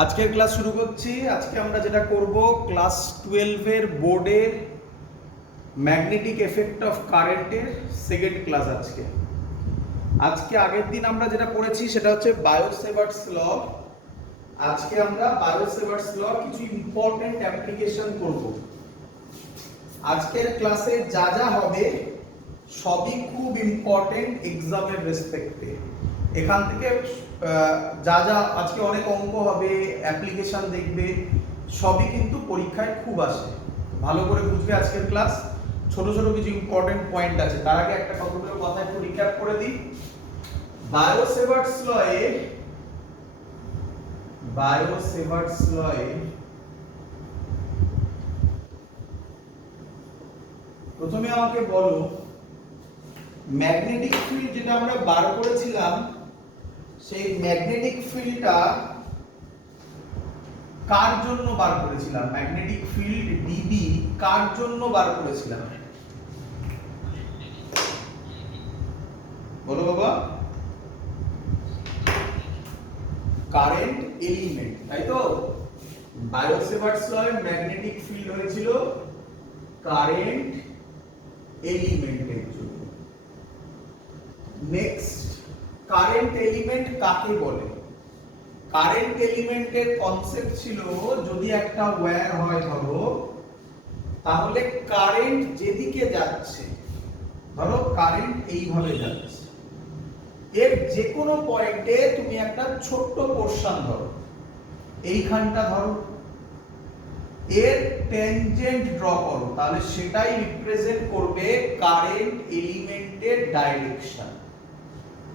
আজকের ক্লাস শুরু করছি। আজকে আমরা যেটা করব, ক্লাস 12 এর বোর্ডের ম্যাগনেটিক এফেক্ট অফ কারেন্টের সেকেন্ড ক্লাস। আজকে আগের দিন আমরা যেটা পড়েছি সেটা হচ্ছে বায়োসেভার্টস ল। আজকে আমরা বায়োসেভার্টস ল কিছু ইম্পর্টেন্ট অ্যাপ্লিকেশন করব। আজকের ক্লাসে যা যা হবে সবই খুব ইম্পর্টেন্ট এক্সামের রেসপেক্টে। এখান থেকে যা যা আজকে অনেক অঙ্ক হবে, অ্যাপ্লিকেশন দেখবে, সবই কিন্তু পরীক্ষায় খুব আসে। ভালো করে বুঝবে আজকের ক্লাস। ছোট ছোট কিছু ইম্পর্টেন্ট পয়েন্ট আছে, তার আগে একটা কতগুলো কথা একটু রিক্যাপ করে দিই। বায়োসেভার্টস লয়ে প্রথমে আমাকে বলো, ম্যাগনেটিক ফিল্ড যেটা আমরা বার করেছিলাম, সেই ম্যাগনেটিক ফিল্ডটা কার জন্য বার করেছিলাম? ম্যাগনেটিক ফিল্ড ডিবি কার জন্য বার করেছিলাম? বলো বাবা। কারেন্ট এলিমেন্ট, তাই তো? বায়োসেভার্টস লয়ে ম্যাগনেটিক ফিল্ড হয়েছিল কারেন্ট এলিমেন্টের জন্য। নেক্সট, কারেন্ট এলিমেন্ট কাকে বলে? কারেন্ট এলিমেন্টের কনসেপ্ট ছিল, যদি একটা ওয়্যার হয় ধরো, তাহলে কারেন্ট যেদিকে যাচ্ছে, ধরো কারেন্ট এইভাবে যাচ্ছে, এর যে কোনো পয়েন্টে তুমি একটা ছোট্ট পোরশন ধরো, এইখানটা ধরো, এর ট্যানজেন্ট ড্র করো, তাহলে সেটাই রিপ্রেজেন্ট করবে কারেন্ট এলিমেন্টের ডাইরেকশন।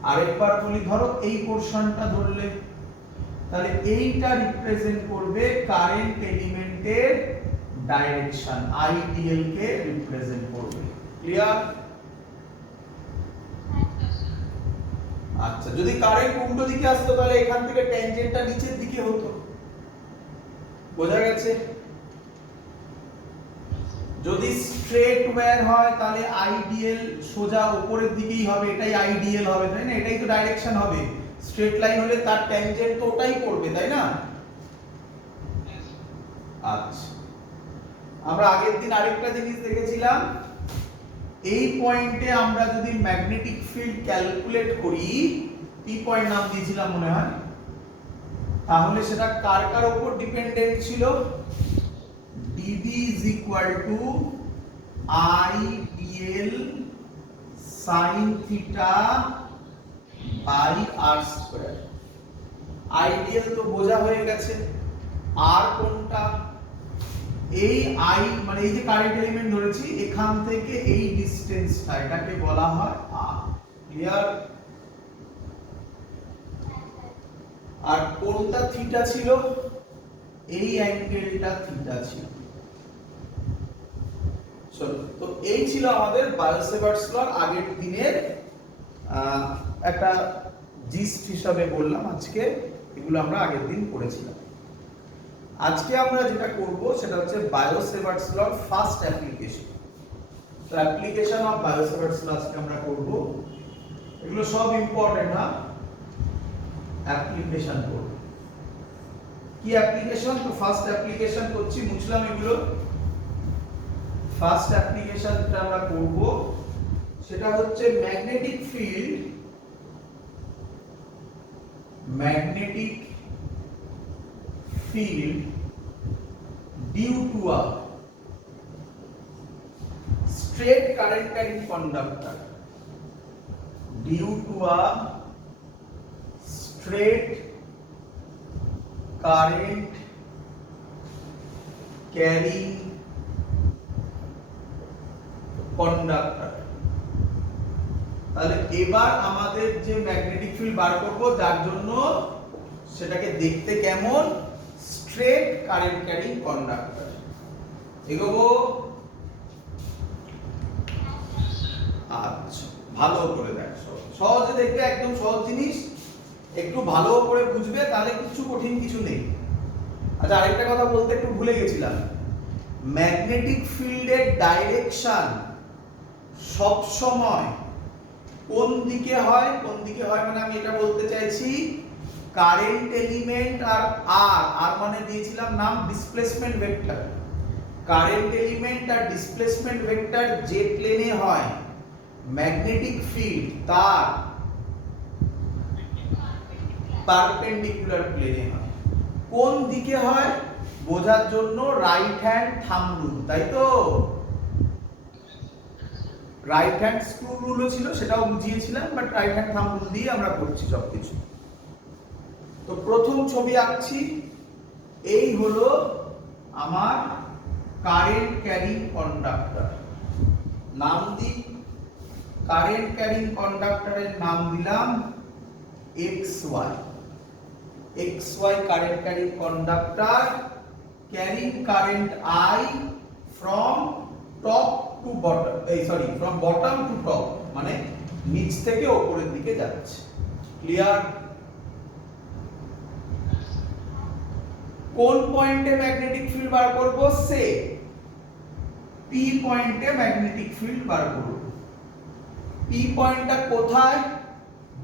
আরেকবার বলি, ধরো এই পোরশনটা ধরলে, তাহলে এইটা রিপ্রেজেন্ট করবে কারেন্ট এলিমেন্টের ডাইরেকশন, আইডিএল কে রিপ্রেজেন্ট করবে। ক্লিয়ার? আচ্ছা, যদি কারেন্ট উল্টো দিকে আসতো তাহলে এখান থেকে ট্যানজেন্টটা নিচের দিকে হতো। বোঝা গেছে? যদি স্ট্রেট ওয়্যার হয় তাহলে আইডিএল সোজা উপরের দিকেই হবে, এটাই আইডিএল হবে, তাই না? এটাই তো ডাইরেকশন হবে। স্ট্রেট লাইন হলে তার ট্যানজেন্ট তো ওটাই করবে, তাই না? আচ্ছা, আমরা আগের দিন আরেকটা জিনিস দেখেছিলাম, এই পয়েন্টে আমরা যদি ম্যাগনেটিক ফিল্ড ক্যালকুলেট করি, পি পয়েন্ট নাম দিয়েছিলাম মনে হয়, তাহলে সেটা কার কার উপর ডিপেন্ডেন্ট ছিল? dB is equal to IDL sin theta by r square। IDL তো বোঝা হয়ে গেছে। আর কোনটা? এই আই মানে এই যে কারেন্ট এলিমেন্ট ধরেছি, এখান থেকে এই ডিসটেন্সটা, এটাকে বলা হয় আর। ক্লিয়ার? আর কোনটা থিটা ছিল? এই অ্যাঙ্গেলটা থিটা ছিল। তো এই ছিল আমাদের বায়োসেভার্টস ল আগের দিনের একটা জিস্ট হিসাবে বললাম। আজকে এগুলো আমরা আগের দিন পড়েছিলাম। আজকে আমরা যেটা করব সেটা হচ্ছে বায়োসেভার্টস ল ফার্স্ট অ্যাপ্লিকেশন। তো অ্যাপ্লিকেশন অফ বায়োসেভার্টস ল আজকে আমরা করব। এগুলো সব ইম্পর্টেন্ট। না অ্যাপ্লিকেশন করব, কি অ্যাপ্লিকেশন? তো ফার্স্ট অ্যাপ্লিকেশন করছি, মুছলাম এগুলো। ফার্স্ট অ্যাপ্লিকেশন যেটা আমরা করব সেটা হচ্ছে magnetic field due to a straight current carrying conductor, due to a straight current carrying conductor. তাহলে এবার আমাদের যে ম্যাগনেটিক ফিল্ড বার করব, যার জন্য সেটাকে দেখতে কেমন? Straight current carrying conductor. এগোবো? আচ্ছা, ভালো করে দেখো, সহজে দেখবে, একদম সহজ জিনিস, একটু ভালো করে বুঝবে, তাহলে কিছু কঠিন কিছু নেই। আচ্ছা, আরেকটা কথা বলতে একটু ভুলে গেছিলাম, ম্যাগনেটিক ফিল্ডের ডাইরেকশন সব সময় কোন দিকে হয়? কোন দিকে হয় মানে আমি এটা বলতে চাইছি, কারেন্ট এলিমেন্ট আর আর মানে দিয়েছিলাম নাম ডিসপ্লেসমেন্ট ভেক্টর। কারেন্ট এলিমেন্ট আর ডিসপ্লেসমেন্ট ভেক্টর যে প্লেনে হয় ম্যাগনেটিক ফিল্ড তার পারপেন্ডিকুলার প্লেনে হয়। কোন দিকে হয় বোঝার জন্য রাইট হ্যান্ড থাম্ব রুল, তাই তো? রাইট হ্যান্ড স্ক্রু রুলও ছিল, সেটাও বুঝিয়েছিলাম, but right hand thumb rule দিয়ে আমরা করছি সবকিছু। তো প্রথম ছবি আঁকছি, এই হলো আমার কারেন্ট ক্যারিং কন্ডাক্টর। নাম দিই, কারেন্ট ক্যারিং কন্ডাক্টরের নাম দিলাম XY। XY current carrying conductor carrying current I from top to bottom, from bottom to top, মানে নিচ থেকে উপরের দিকে যাচ্ছে। ক্লিয়ার? কোন পয়েন্টে ম্যাগনেটিক ফিল্ড বার করব? সে P পয়েন্টে ম্যাগনেটিক ফিল্ড বার করব। P পয়েন্টটা কোথায়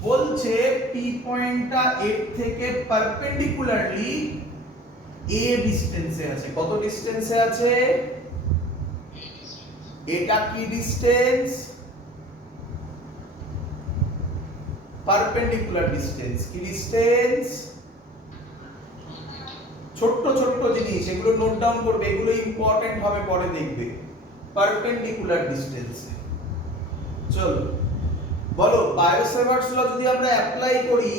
বলছে? P পয়েন্টটা এর থেকে পারপেন্ডিকুলারলি a ডিসটেন্সে আছে। কত ডিসটেন্সে আছে? এটা কি ডিসটেন্স? Perpendicular distance. কি ডিসটেন্স? ছোট্ট ছোট্ট জিনিস, এগুলো নোট ডাউন করবে, এগুলো ইম্পর্টেন্ট হবে, পরে দেখবে। Perpendicular distance. চলো বলো, বায়োসেভার্টস ল যদি আমরা অ্যাপ্লাই করি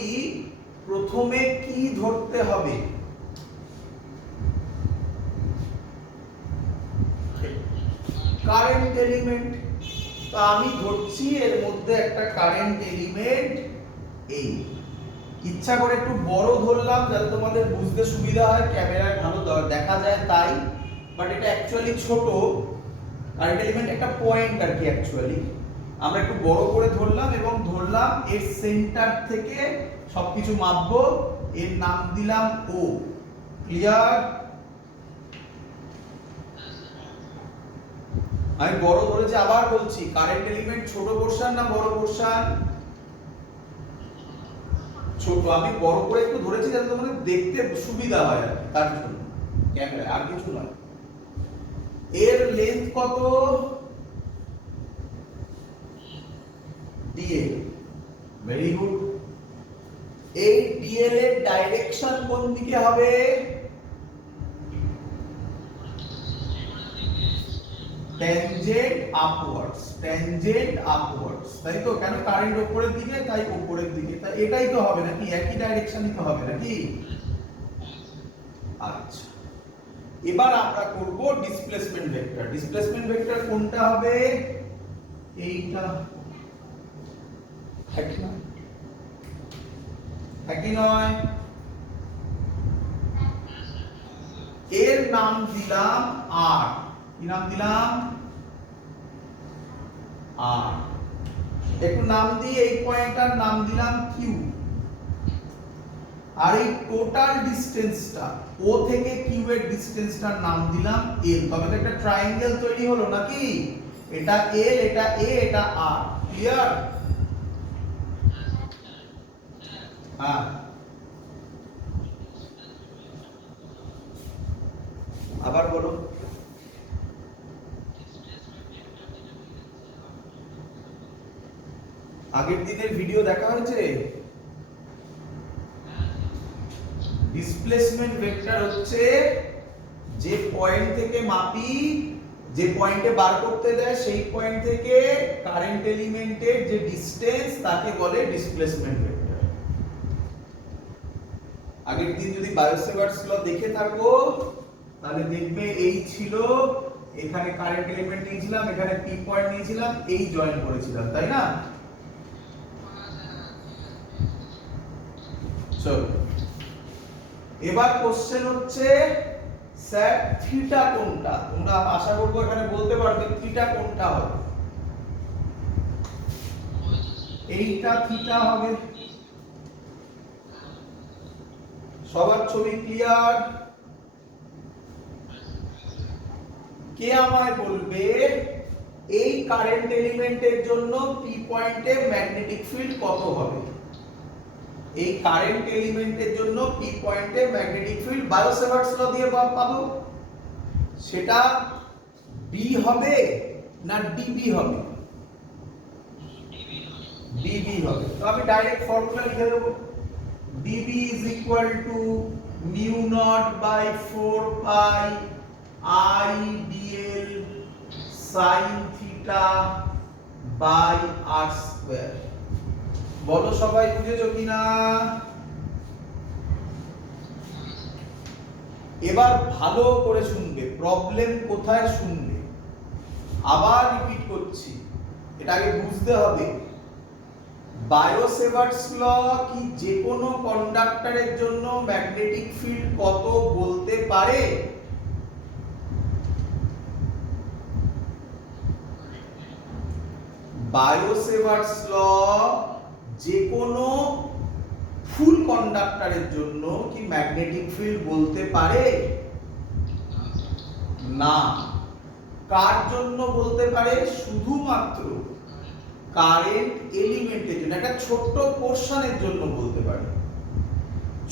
প্রথমে কি ধরতে হবে? Current element. তো আমি ধরছি এর মধ্যে একটা কারেন্ট এলিমেন্ট এই। ইচ্ছা করে একটু বড় ধরলাম যাতে তোমাদের বুঝতে সুবিধা হয়, ক্যামেরায় ভালো দেখা যায় তাই, বাট এটা অ্যাকচুয়ালি ছোট। কারেন্ট এলিমেন্ট একটা পয়েন্ট আর কি অ্যাকচুয়ালি। আমরা একটু বড় করে ধরলাম এবং ধরলাম এর সেন্টার থেকে সবকিছু মাপবো। এর নাম দিলাম O। ক্লিয়ার? আমি বড় ধরেছি, আবার বলছি, কারেন্ট এলিমেন্ট ছোট পোরশন না বড় পোরশন? ছোট। আমি বড় করে একটু ধরেছি যাতে তোমাদের দেখতে সুবিধা হয় আর কি, তার জন্য ক্যামেরা, আর কিছু নয়। এর লেন্থ কত? dl। Very good. এই dl এর ডাইরেকশন কোন দিকে হবে? Tangent upwards. ট্যানজেন্ট আপওয়ার্ডস, তাই তো? কেন? কারেন্ট উপরের দিকে, তাই উপরের দিকে। তাই এটাই তো হবে নাকি? একই ডাইরেকশনই তো হবে নাকি? আচ্ছা, এবার আমরা করব ডিসপ্লেসমেন্ট ভেক্টর। ডিসপ্লেসমেন্ট ভেক্টর কোনটা হবে? এইটা। একই নয়? এর নাম দিলাম R। কি নাম দিলাম? R। একটু নাম দিয়ে এই পয়েন্টটার নাম দিলাম Q। আর এই টোটাল ডিসটেন্সটা O থেকে Q এর ডিসটেন্সটার নাম দিলাম L। তবে তো একটা ট্রায়াঙ্গেল তৈরি হলো নাকি? এটা L, এটা A, এটা R। ক্লিয়ার? হ্যাঁ, আবার বলো। আগের দিনের ভিডিও দেখা হয়েছে? ডিসপ্লেসমেন্ট ভেক্টর হচ্ছে যে পয়েন্ট থেকে মাপি, যে পয়েন্টে বার করতে দেয় সেই পয়েন্ট থেকে কারেন্ট এলিমেন্টের যে ডিসটেন্স তাকে বলে ডিসপ্লেসমেন্ট ভেক্টর। আগের দিন যদি বায়োসেভার্টস ল দেখে থাকো তাহলে দেখবে এই ছিল, এখানে কারেন্ট এলিমেন্ট নিয়েছিলাম, এখানে পি পয়েন্ট নিয়েছিলাম, এই জয়েন করেছিলাম, তাই না? চলো, এবার কোশ্চেন হচ্ছে স্যার থিটা কোনটা? তোমরা আশা করবো এখানে বলতে পারবে থিটা কোনটা হবে। এইটা থিটা হবে। সবার ছবি ক্লিয়ার? কে আমায় বলবে এই কারেন্ট এলিমেন্টের জন্য পি পয়েন্টে ম্যাগনেটিক ফিল্ড কত হবে? এই কারেন্ট এলিমেন্টের জন্য পি পয়েন্টে ম্যাগনেটিক ফিল্ড বায়োসেভার্টস ল দিয়ে পাবো, সেটা বি হবে না ডিবি হবে? ডিবি হবে। তো আমি ডাইরেক্ট ফর্মুলা লিখে দেব, DB is equal to mu naught by 4 pi I DL sine theta by R square. বলো সবাই বুঝেছো কিনা? এবার ভালো করে শুনবে, প্রবলেম কোথায় শুনবে। আবার রিপিট করছি, এটা আগে বুঝতে হবে। বায়োসেভার্টস ল কি যে কোনো কন্ডাক্টরের জন্য ম্যাগনেটিক ফিল্ড কত বলতে পারে? বায়োসেভার্টস ল যে কোনো ফুল কন্ডাক্টরের জন্য কি ম্যাগনেটিক ফিল্ড বলতে পারে? না। কার জন্য বলতে পারে? শুধুমাত্র কারেন্ট এলিমেন্টের জন্য, একটা ছোট্ট পোরশনের জন্য বলতে পারে।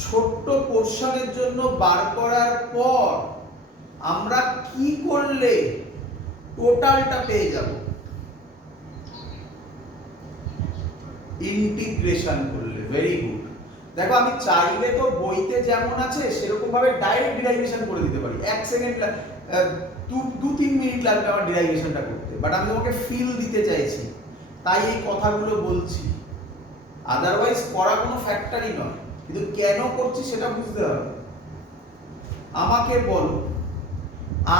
ছোট্ট পোরশনের জন্য বার করার পর আমরা কি করলে টোটালটা পেয়ে যাব? ইন্টিগ্রেশন করলে। Very good. দেখো আমি চাইলে তো বইতে যেমন আছে সেরকম ভাবে ডাইরেক্ট ডিরাইভেশন করে দিতে পারি, 1 সেকেন্ড 2-3 মিনিট লাগবে আমার ডিরাইভেশনটা করতে, বাট আমি তোমাকে ফিল দিতে চাইছি তাই এই কথাগুলো বলছি। আদারওয়াইজ করা কোনো ফ্যাক্টরই নয়, কিন্তু কেন করছি সেটা বুঝতে হবে। আমাকে বলো,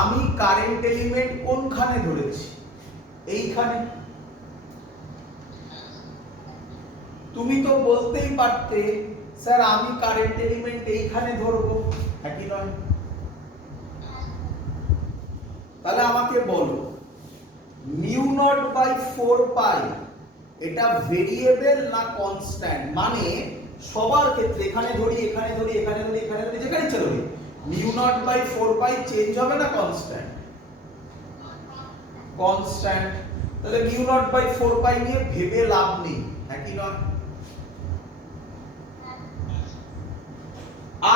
আমি কারেন্ট এলিমেন্ট কোনখানে ধরেছি? এইখানে। তুমি তো বলতেই পারতে স্যার আমি কারেন্ট এলিমেন্ট এইখানে ধরবো, একই নয়? তাহলে আমাকে বলো মিউ নট বাই 4 পাই এটা ভেরিয়েবল না কনস্ট্যান্ট? মানে সবার ক্ষেত্রে এখানে ধরি, এখানে ধরি, এখানে ধরি, এখানে ধরি, যেখানে ইচ্ছা ধরি, mu naught by 4 pi change হবে না কনস্ট্যান্ট? কনস্ট্যান্ট। তাহলে মিউ নট বাই 4 পাই নিয়ে ভেবে লাভ নেই, একই নয়?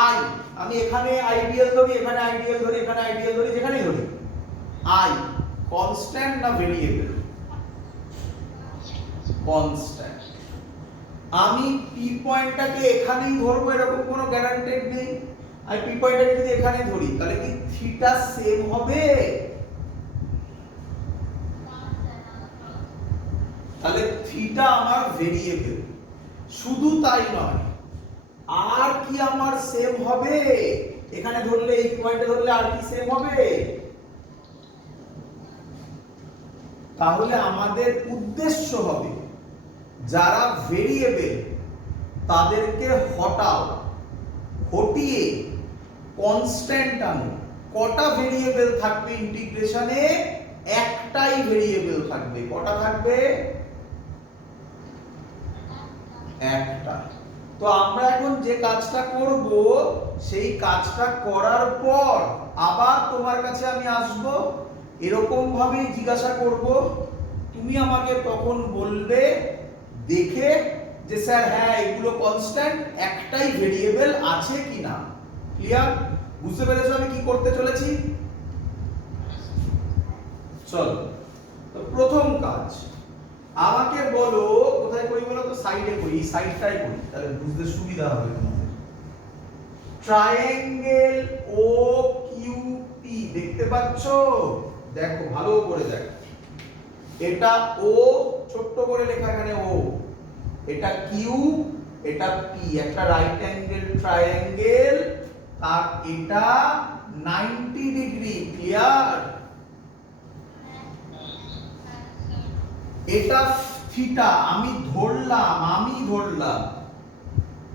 আই, আমি এখানে আইডিয়াল ধরি, এখানে আইডিয়াল ধরি, এখানে আইডিয়াল ধরি, যেখানেই ধরি, আই কনস্ট্যান্ট না ভেরিয়েবল? কনস্ট্যান্ট। আমি পি পয়েন্টটাকে এখানেই ধরবো এরকম কোনো গ্যারান্টেড নেই। আমি পি পয়েন্টটাকে যদি এখানে ধরি তাহলে কি থিটা সেম হবে? তাহলে থিটা আমার ভেরিয়েবল। শুধু তাই নয়, আর কি আমার সেম হবে? এখানে ধরলে, এই পয়েন্টে ধরলে আর কি সেম হবে? তাহলে আমাদের উদ্দেশ্য হবে যারা ভেরিয়েবল তাদেরকে হটাও, হটিয়ে কনস্ট্যান্ট আনো। কটা ভেরিয়েবল থাকবে ইন্টিগ্রেশনে? একটাই ভেরিয়েবল থাকবে। কটা থাকবে? একটা। তো আমরা এখন যে কাজটা করব সেই কাজটা করার পর আবার তোমার কাছে আমি আসব, এরকম ভাবে জিজ্ঞাসা করব, তুমি আমাকে তখন বলবে দেখে যে স্যার হ্যাঁ এগুলো কনস্ট্যান্ট, একটাই ভেরিয়েবল আছে কিনা। ক্লিয়ার? বুঝতে পেরেছো আমি কি করতে চলেছি? চলো, তো প্রথম কাজ আমাকে বলো, কোথায় করি বলো তো? সাইডে করি, সাইডটাই করি, তাহলে বুঝতে সুবিধা হবে তোমাদের। ট্রায়াঙ্গেল ও কিউ পি দেখতে পাচ্ছো? দেখো ভালো করে দেখো, এটা ও ছোট্ট করে লেখা, এখানে ও, এটা কিউ, এটা পি, একটা রাইট অ্যাঙ্গেল ট্রায়াঙ্গেল, আর এটা 90 ডিগ্রি। ক্লিয়ার? এটা থিটা আমি ধরলাম,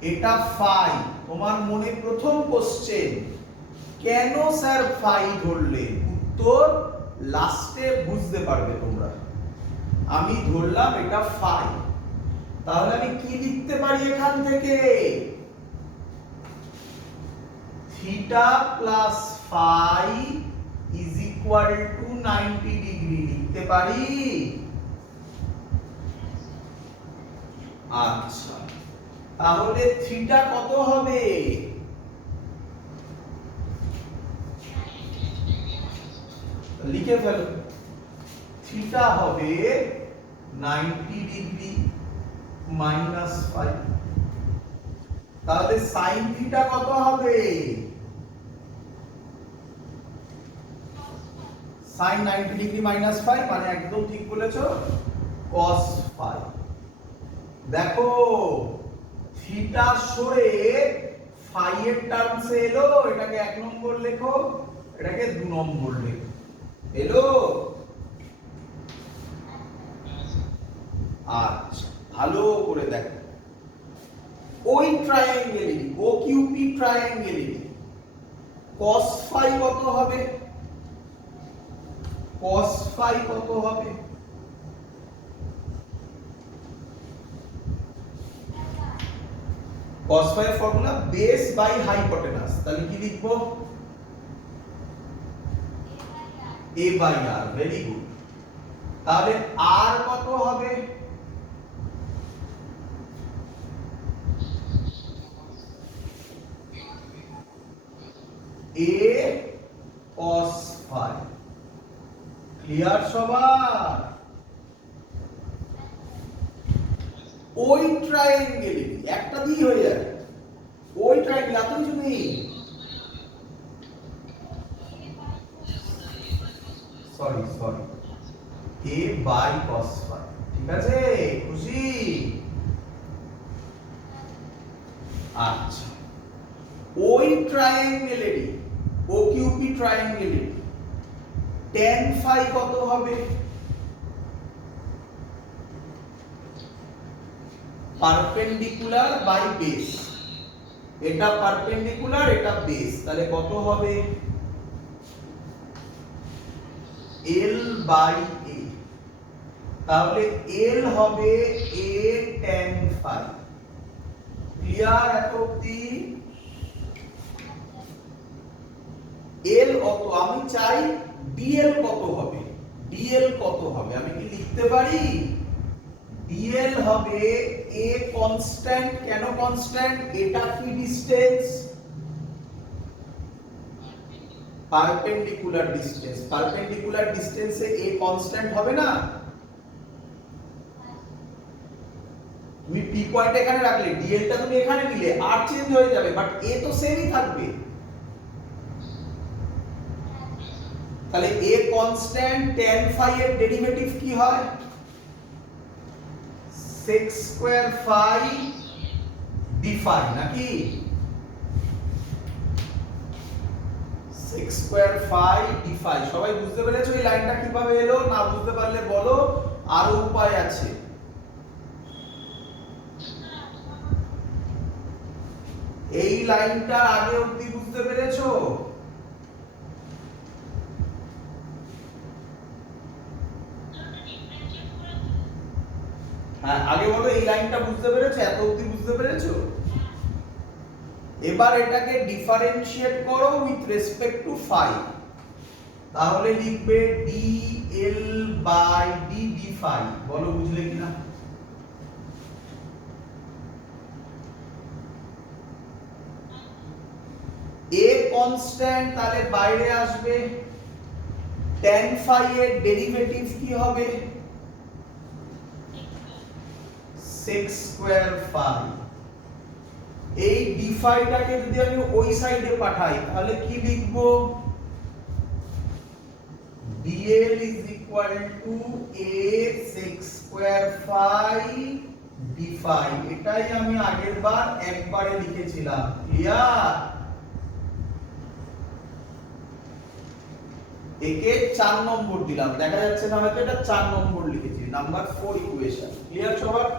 এটা ফাই। তোমার মনে প্রথম কোশ্চেন, কেন স্যার ফাই ধরলে? উত্তর লাস্টে বুঝতে পারবে তোমরা। আমি ধরলাম এটা ফাই, তাহলে আমি কি লিখতে পারি এখান থেকে? Theta plus phi is equal to 90 degree লিখতে পারি। আচ্ছা, তাহলে থিটা কত হবে? লিখে ফেলো, থিটা হবে 90 ডিগ্রি মাইনাস 5। তাহলে সাইন থিটা কত হবে? সাইন 90 ডিগ্রি মাইনাস 5 মানে একদম ঠিক বলেছো, cos 5। দেখো থিটা সরে ফাই এর টার্মসে এলো, এটাকে 1 নম্বর লেখো, এটাকে 2 নম্বর লেখো। এলো? আচ্ছা, ভালো করে দেখো, ওই ট্রায়াঙ্গেলেরই ওকিউপি ট্রায়াঙ্গেলেরই cos ফাই কত হবে? cos ফাই কত হবে? cos ফাই এর ফর্মুলা বেস বাই হাইপোটেনাস। তাহলে কি লিখবো? a by r। Very good. তাহলে r কত হবে? a cos phi. ক্লিয়ার সবার? ওই ট্রায়াঙ্গেলে একটা দিয়ে হয়ে যাবে, ওই ট্রায়াঙ্গেল এত কিছু নেই। Sorry a by cos phi. ঠিক আছে, খুশি? আচ্ছা, ওই ট্রায়াঙ্গেলেরই ওকিউপি ট্রায়াঙ্গেলের tan ফাই কত হবে? Perpendicular by base. এটা পারপেন্ডিকুলার, এটা বেস, তাহলে কত হবে? l by a। তাহলে l হবে a tan ফাই। ক্লিয়ার এত অবধি? l কত? আমি চাই dl কত হবে? dl কত হবে আমি কি লিখতে পারি? dl হবে a কনস্ট্যান্ট। কেন কনস্ট্যান্ট? এটা কি ডিসটেন্স? Perpendicular distance. পারপেন্ডিকুলার ডিসটেন্সে a কনস্ট্যান্ট হবে না? তুমি p পয়েন্ট এখানে রাখলে, dl টা তুমি এখানে নিলে, r চেঞ্জ হয়ে যাবে, বাট a তো সেমই থাকবে। তাহলে a কনস্ট্যান্ট, tan ফাই এর ডেরিভেটিভ কি হয়? sec square phi d phi, নাকি? sec square phi d phi. সবাই বুঝতে পেরেছো এই লাইনটা কিভাবে এলো? না বুঝতে পারলে বলো, আরো উপায় আছে। এই লাইনটা আগে অবধি বুঝতে পেরেছো? হ্যাঁ, আগে বলো এই লাইনটা বুঝতে পেরেছো? এত অবধি বুঝতে পেরেছো? এবার এটাকে ডিফারেন্সিয়েট করো উইথ রেসপেক্ট টু ফাই। তাহলে লিখবে dl বাই d d ফাই। বলো বুঝলে কিনা? a কনস্ট্যান্ট, তাহলে বাইরে আসবে, tan ফাই এর ডেরিভেটিভ কি হবে? sec square phi. এই d ফাইটাকে যদি আমি ওই সাইডে পাঠাই তাহলে কি লিখব? dl is equal to a sec square phi d phi. এটাই আমি আগের বার একবারে লিখেছিলাম। ক্লিয়ার? একে 4 নম্বর দিলাম, দেখা যাচ্ছে না হয়তো এটা 4 নম্বর লিখেছি, নাম্বার 4 ইকুয়েশন। ক্লিয়ার সবার?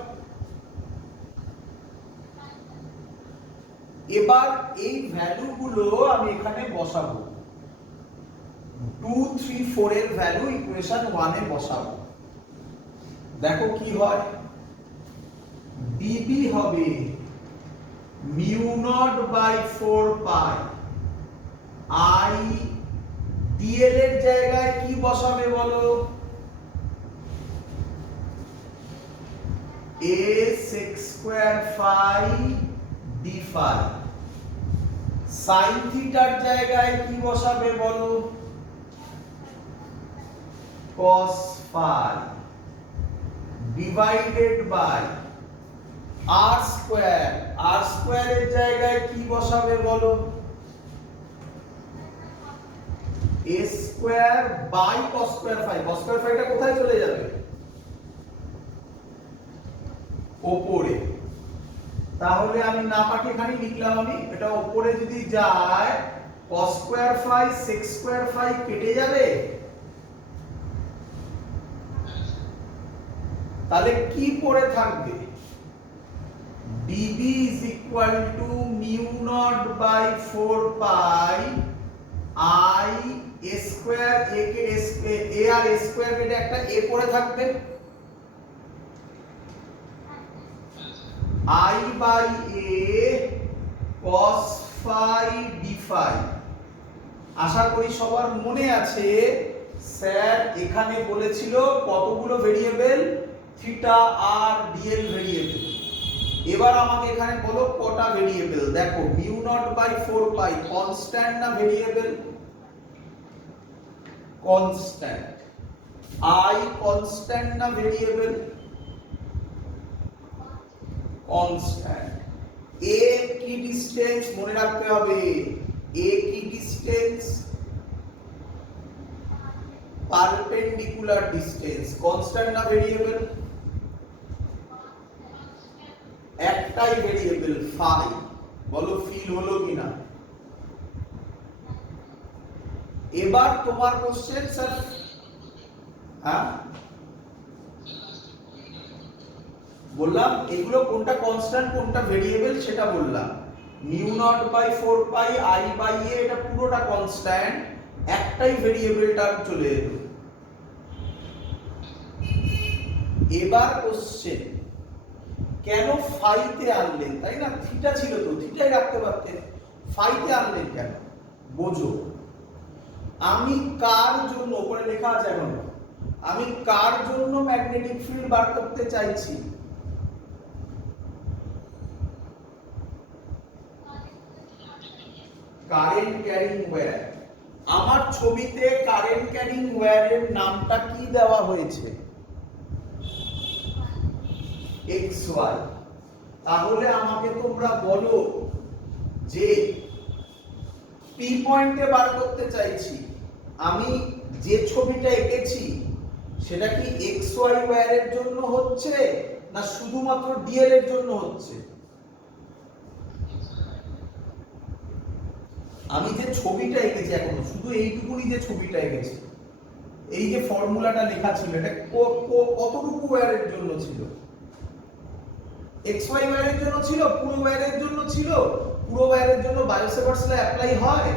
এবার এই ভ্যালুগুলো আমি এখানে বসাবো, 2 3 4 এর ভ্যালু ইকুয়েশন 1 এ বসাবো। দেখো কি হয়। db হবে mu naught by 4 pi i। dl এর জায়গায় কি বসাবে বলো? a sec square phi d phi sin থিটার জায়গায় কি বসাবে বলো cos phi divided by r square এর জায়গায় কি বসাবে বলো a square by cos square phi টা কোথায় চলে যাবে উপরে তাহলে আমি না পাঠে এখানে লিখলাম আমি এটা উপরে যদি যায় cos square phi sec square phi কেটে যাবে তাহলে কি পড়ে থাকবে dB is equal to mu naught by 4 pi I a square a K a R a square কেটে একটা a পড়ে থাকবে I by a cos phi d phi আশা করি সবার মনে আছে স্যার এখানে বলেছিল কতগুলো ভেরিয়েবল থিটা আর dl ভেরিয়েবল এবার আমাকে এখানে বলো কটা ভেরিয়েবল দেখো mu naught by 4 pi constant না ভেরিয়েবল কনস্ট্যান্ট I কনস্ট্যান্ট না ভেরিয়েবল কনস্ট্যান্ট a কি ডিসটেন্স মনে রাখতে হবে a কি ডিসটেন্স পারপেন্ডিকুলার ডিসটেন্স কনস্ট্যান্ট না ভেরিয়েবল একটাই ভেরিয়েবল phi বলো ফিল হলো কিনা এবার তোমার কোশ্চেন স্যার হ্যাঁ বললাম এগুলো কোনটা কনস্ট্যান্ট কোনটা ভেরিয়েবল সেটা বললাম mu naught by 4 pi I by a এটা পুরোটা কনস্ট্যান্ট একটাই ভেরিয়েবল টার্ম চলে এলো এবার কোশ্চেন কেন phi তে আনলেন তাই না থিটা ছিল তো থিটাই রাখতে পারতেন phi তে আনলেন কেন বোঝো আমি কার জন্য উপরে লেখা আছে এখন আমি কার জন্য ম্যাগনেটিক ফিল্ড বার করতে চাইছি কারেন্ট ক্যারিং ওয়্যার আমার ছবিতে কারেন্ট ক্যারিং ওয়্যারের নামটা কি দেওয়া হয়েছে xy তাহলে আমাকে তোমরা বলো যে p পয়েন্টে বার করতে চাইছি আমি যে ছবিটা এঁকেছি সেটা কি xy ওয়্যারের জন্য হচ্ছে না শুধুমাত্র dl এর জন্য হচ্ছে আমি যে ছবিটা এঁকেছি এখন শুধু এইটুকুনি যে ছবিটা এঁকেছি এই যে ফর্মুলাটা লেখা ছিল এটা কতটুকু ওয়্যারের জন্য ছিল xy ওয়্যারের জন্য ছিল পুরো ওয়্যারের জন্য ছিল পুরো ওয়্যারের জন্য বায়োসেভার্স ল অ্যাপ্লাই হয়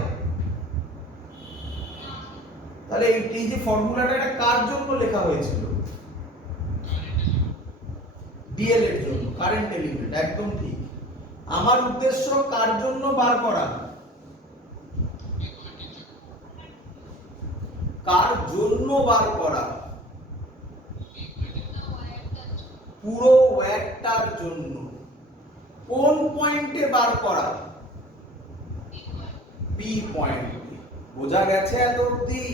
তাহলে এই যে ফর্মুলাটা এটা কার জন্য লেখা হয়েছিল dl এর জন্য কারেন্ট এলিমেন্ট একদম ঠিক আমার উদ্দেশ্য কার জন্য বার করা কার জন্য বার করা পুরো ওয়্যারটার জন্য কোন পয়েন্টে বার করা p পয়েন্টে বোঝা গেছে এত অবধি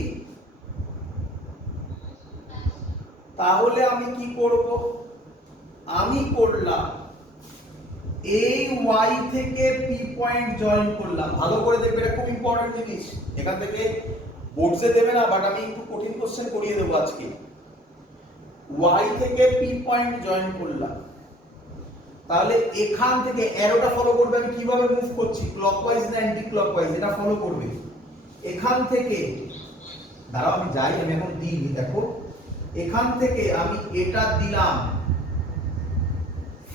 তাহলে আমি কি করব আমি করলাম এই y থেকে p পয়েন্ট জয়েন করলাম ভালো করে দেখবে এটা খুব ইম্পর্টেন্ট জিনিস এখান থেকে বোর্ডসে দেবে না বাট আমি একটু কঠিন কোশ্চেন করিয়ে দেবো আজকে y থেকে p পয়েন্ট জয়েন করলাম তাহলে এখান থেকে অ্যারোটা ফলো করবে আমি কিভাবে মুভ করছি ক্লকওয়াইজ না অ্যান্টি ক্লকওয়াইজ এটা ফলো করবে এখান থেকে দাঁড়াও আমি যাই আমি এখন দিইনি দেখো এখান থেকে আমি এটা দিলাম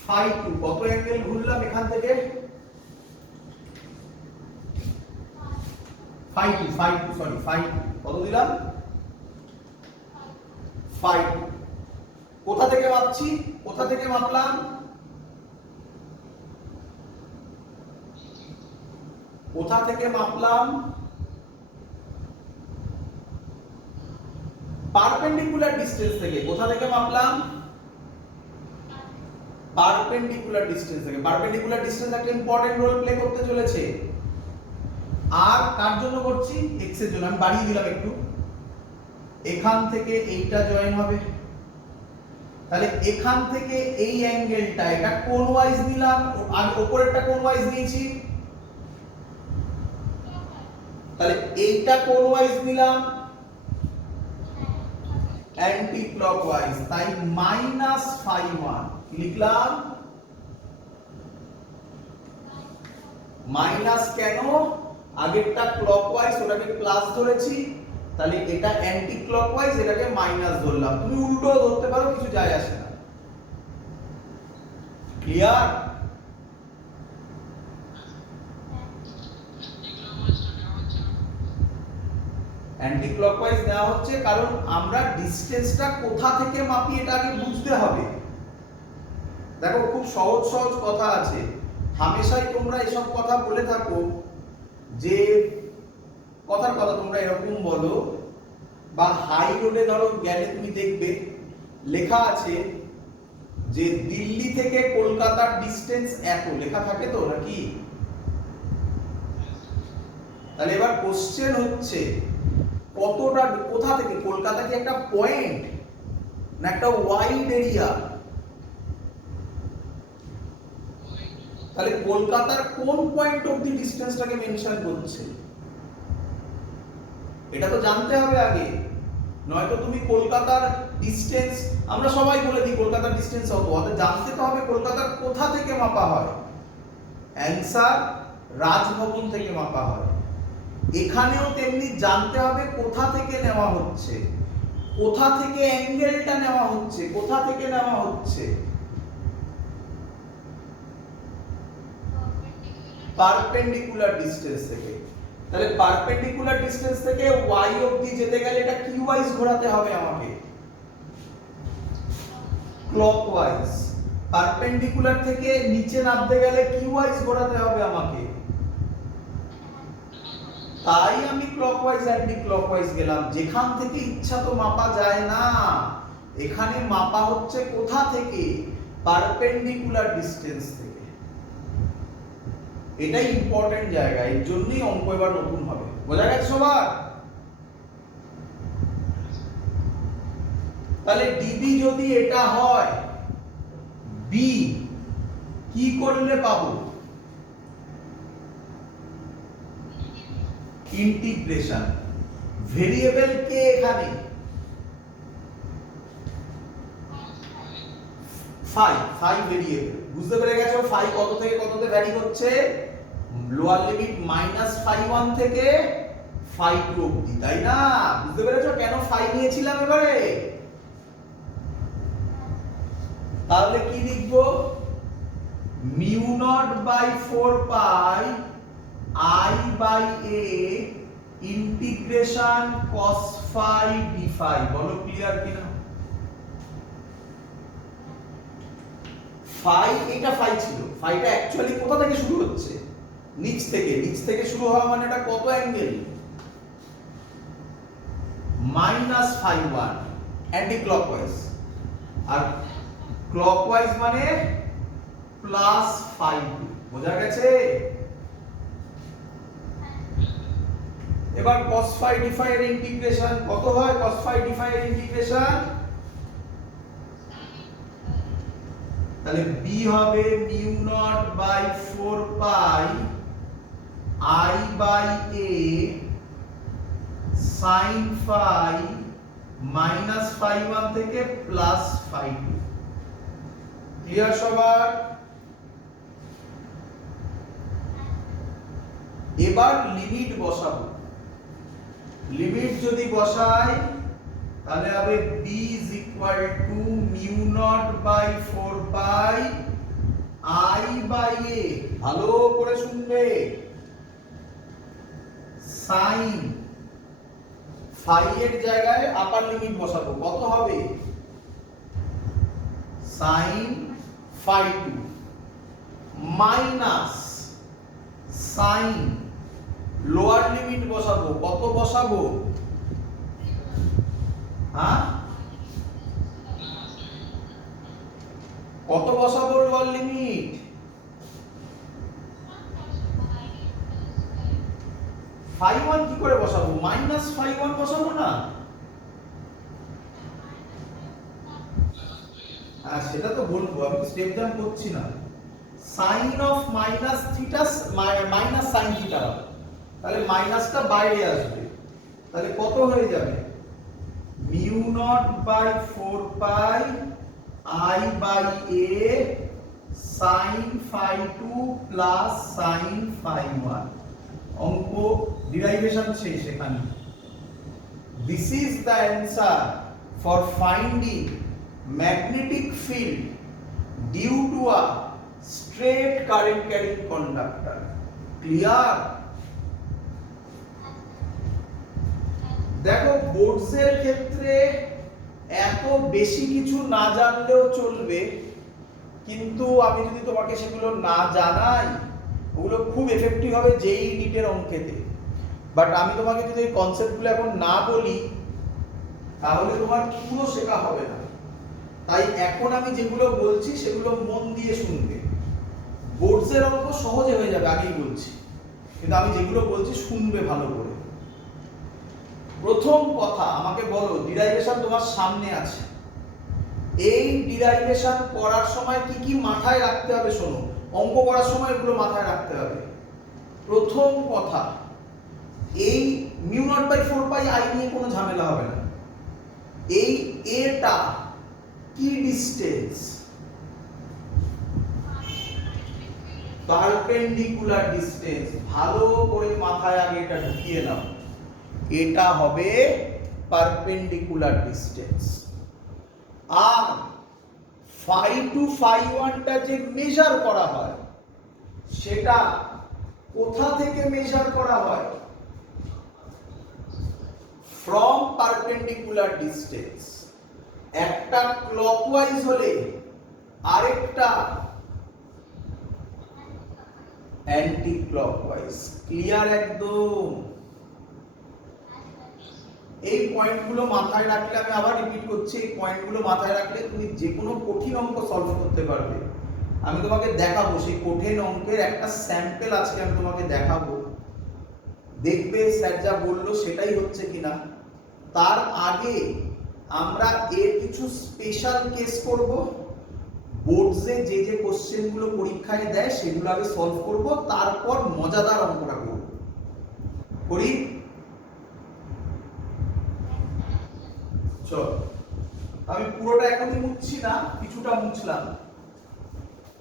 phi 2 কত অ্যাঙ্গেল ঘুরলাম এখান থেকে phi 2 সরি phi 2 কত দিলাম phi 2 কোথা থেকে মাপছি কোথা থেকে মাপলাম কোথা থেকে মাপলাম পারপেন্ডিকুলার ডিসটেন্স থেকে কোথা থেকে মাপলাম পারপেন্ডিকুলার ডিসটেন্স থেকে। পারপেন্ডিকুলার ডিসটেন্স একটা ইম্পর্টেন্ট রোল প্লে করতে চলেছে। আর কার জন্য করছি? এক্স এর জন্য। আমি বাড়িয়ে দিলাম একটু। এখান থেকে এইটা জয়েন হবে, তাহলে এখান থেকে এই অ্যাঙ্গেলটা, এটা কোণ ওয়াইজ নিলাম, আর উপরেরটা কোণ ওয়াইজ নিয়েছি, তাহলে এইটা কোণ ওয়াইজ নিলাম অ্যান্টি ক্লকওয়াইজ, তাই -φ1 লিখলাম। মাইনাস কেন? আগেরটা ক্লকওয়াইজ, ওটাকে প্লাস ধরেছি, তাহলে এটা অ্যান্টি ক্লকওয়াইজ, এটাকে মাইনাস ধরলাম। তুমি উল্টো ধরতে পারো, কিছু যায় আসে না। ক্লিয়ার? অ্যান্টি ক্লকওয়াইজ নেওয়া হচ্ছে কারণ আমরা ডিসটেন্সটা কোথা থেকে মাপি এটা আগে বুঝতে হবে। দেখো খুব সহজ সহজ কথা আছে, হামেশাই তোমরা এসব কথা বলে থাকো যে কথার কথা তোমরা এরকম বলো, বা হাই রোডে ধরো গেলে তুমি দেখবে লেখা আছে যে দিল্লি থেকে কলকাতার ডিসটেন্স এত, লেখা থাকে তো নাকি? তাহলে এবার কোশ্চেন হচ্ছে কতটা, কোথা থেকে? কলকাতা কি একটা পয়েন্ট না একটা ওয়াইড এরিয়া? তাহলে কলকাতার কোন পয়েন্ট অবধি ডিসটেন্সটাকে মেনশন করছে এটা তো জানতে হবে আগে, নয়তো তুমি কলকাতার ডিসটেন্স, আমরা সবাই বলে দিই কলকাতার ডিসটেন্স কত, অর্থাৎ জানতে তো হবে কলকাতার কোথা থেকে মাপা হয়। অ্যানসার রাজভবন থেকে মাপা হয়। এখানেও তেমনি জানতে হবে কোথা থেকে নেওয়া হচ্ছে, কোথা থেকে অ্যাঙ্গেলটা নেওয়া হচ্ছে, কোথা থেকে নেওয়া হচ্ছে। পারপেন্ডিকুলার ডিসটেন্স থেকে। তাহলে পারপেন্ডিকুলার ডিসটেন্স থেকে y অবধি যেতে গেলে এটা কি ওয়াইজ ঘোরাতে হবে আমাকে? ক্লকওয়াইজ। পারপেন্ডিকুলার থেকে নিচে নামতে গেলে কি ওয়াইজ ঘোরাতে হবে আমাকে? তাই আমি ক্লকওয়াইজ অ্যান্টি ক্লকওয়াইজ গেলাম। যেখান থেকে ইচ্ছা তো মাপা যায় না, এখানে মাপা হচ্ছে কোথা থেকে? পারপেন্ডিকুলার ডিসটেন্স থেকে। এটাই ইম্পর্টেন্ট জায়গা, এর জন্যই অঙ্ক এবার নতুন হবে। বোঝা গেছে সবার? তাহলে ডিবি যদি এটা হয়, বি কি করলে পাবো? ইন্টিগ্রেশন। ভেরিয়েবল কে এখানে? Phi variable. বুঝতে পেরে গেছো ফাই কত থেকে কততে ভ্যারি করছে? লোয়ার লিমিট -φ1 থেকে φ2 অবধি, তাই না? বুঝতে পেরেছো কেন ফাই নিয়েছিলাম এবারে? তাহলে কি লিখবো? μ0/4π I/a integration cos phi d phi। বলো ক্লিয়ার কিনা? ফাই, এটা ফাই ছিল, ফাইটা অ্যাকচুয়ালি কোথা থেকে শুরু হচ্ছে? নিচ থেকে। নিচ থেকে শুরু হওয়া মানে এটা কত অ্যাঙ্গেল? -φ1 অ্যান্টি ক্লকওয়াইজ, আর ক্লকওয়াইজ মানে +φ2। বোঝা গেছে? এবার cos phi d phi এর ইন্টিগ্রেশন কত হয়? cos phi d phi এর ইন্টিগ্রেশন, তাহলে b হবে μ0/4π I/a sin phi -φ1 থেকে +φ2। ক্লিয়ার সবার? এবার লিমিট বসাবো। লিমিট যদি বসাই তাহলে হবে b μ0/4π I/a, ভালো করে শুনবে, sin phi এর জায়গায় আপার লিমিট বসাবো। কত হবে? sin phi2 minus sin, lower limit বসাবো। কত বসাবো? হ্যাঁ কত বসাবো লোয়ার লিমিট? φ1 কি করে বসাবো? -φ1 বসাবো না? হ্যাঁ সেটা তো বলবো, আমি স্টেপ জাম্প করছি না। sin of minus theta minus sin theta, তাহলে মাইনাসটা বাইরে আসবে, তাহলে কত হয়ে যাবে? Mu naught by 4 pi I by a sin φ2 plus sin φ1। অঙ্ক ডিরাইভেশন শেষ এখানে। This is the answer for finding magnetic field due to a straight current carrying conductor. Clear? দেখো বোর্ডসের ক্ষেত্রে এত বেশি কিছু না জানলেও চলবে, কিন্তু আমি যদি তোমাকে সেগুলো না জানাই ওগুলো খুব এফেক্টিভ হবে যেই নিটের অঙ্কেতে। বাট আমি তোমাকে যদি এই কনসেপ্টগুলো এখন না বলি তাহলে তোমার পুরো শেখা হবে না। তাই এখন আমি যেগুলো বলছি সেগুলো মন দিয়ে শুনবে। বোর্ডসের অঙ্ক সহজে হয়ে যাবে আগেই বলছি, কিন্তু আমি যেগুলো বলছি শুনবে ভালো করে। প্রথম কথা আমাকে বলো, ডিরাইভেশন তোমার সামনে আছে, এই ডিরাইভেশন করার সময় কি কি মাথায় রাখতে হবে শোনো, অঙ্ক করার সময় এগুলো মাথায় রাখতে হবে। প্রথম কথা, এই mu naught by 4 pi I নিয়ে কোনো ঝামেলা হবে না। এই এটা কি ডিসটেন্স? Perpendicular distance. ভালো করে মাথায় আগে এটা ঢুকিয়ে নাও, এটা হবে পারপেন্ডিকুলার ডিসটেন্স। আর φ2 φ1 টা যে মেজার করা হয় সেটা কোথা থেকে মেজার করা হয়? From perpendicular distance. একটা ক্লকওয়াইজ হলে আরেকটা অ্যান্টি ক্লকওয়াইজ। ক্লিয়ার একদম? এই পয়েন্টগুলো মাথায় রাখলে, আমি আবার রিপিট করছি, এই পয়েন্টগুলো মাথায় রাখলে তুমি যে কোনো কঠিন অঙ্ক সলভ করতে পারবে। আমি তোমাকে দেখাবো সেই কঠিন অঙ্কের একটা স্যাম্পল আজকে আমি তোমাকে দেখাবো, দেখবে স্যার যা বললো সেটাই হচ্ছে কিনা। তার আগে আমরা এর কিছু স্পেশাল কেস করব, বোর্ডসে যে যে কোশ্চেনগুলো পরীক্ষায় দেয় সেগুলো আগে সলভ করব, তারপর মজাদার অঙ্কটা করব। করি? চল, আমি পুরোটা এখনই মুছছি না, কিছুটা মুছলাম।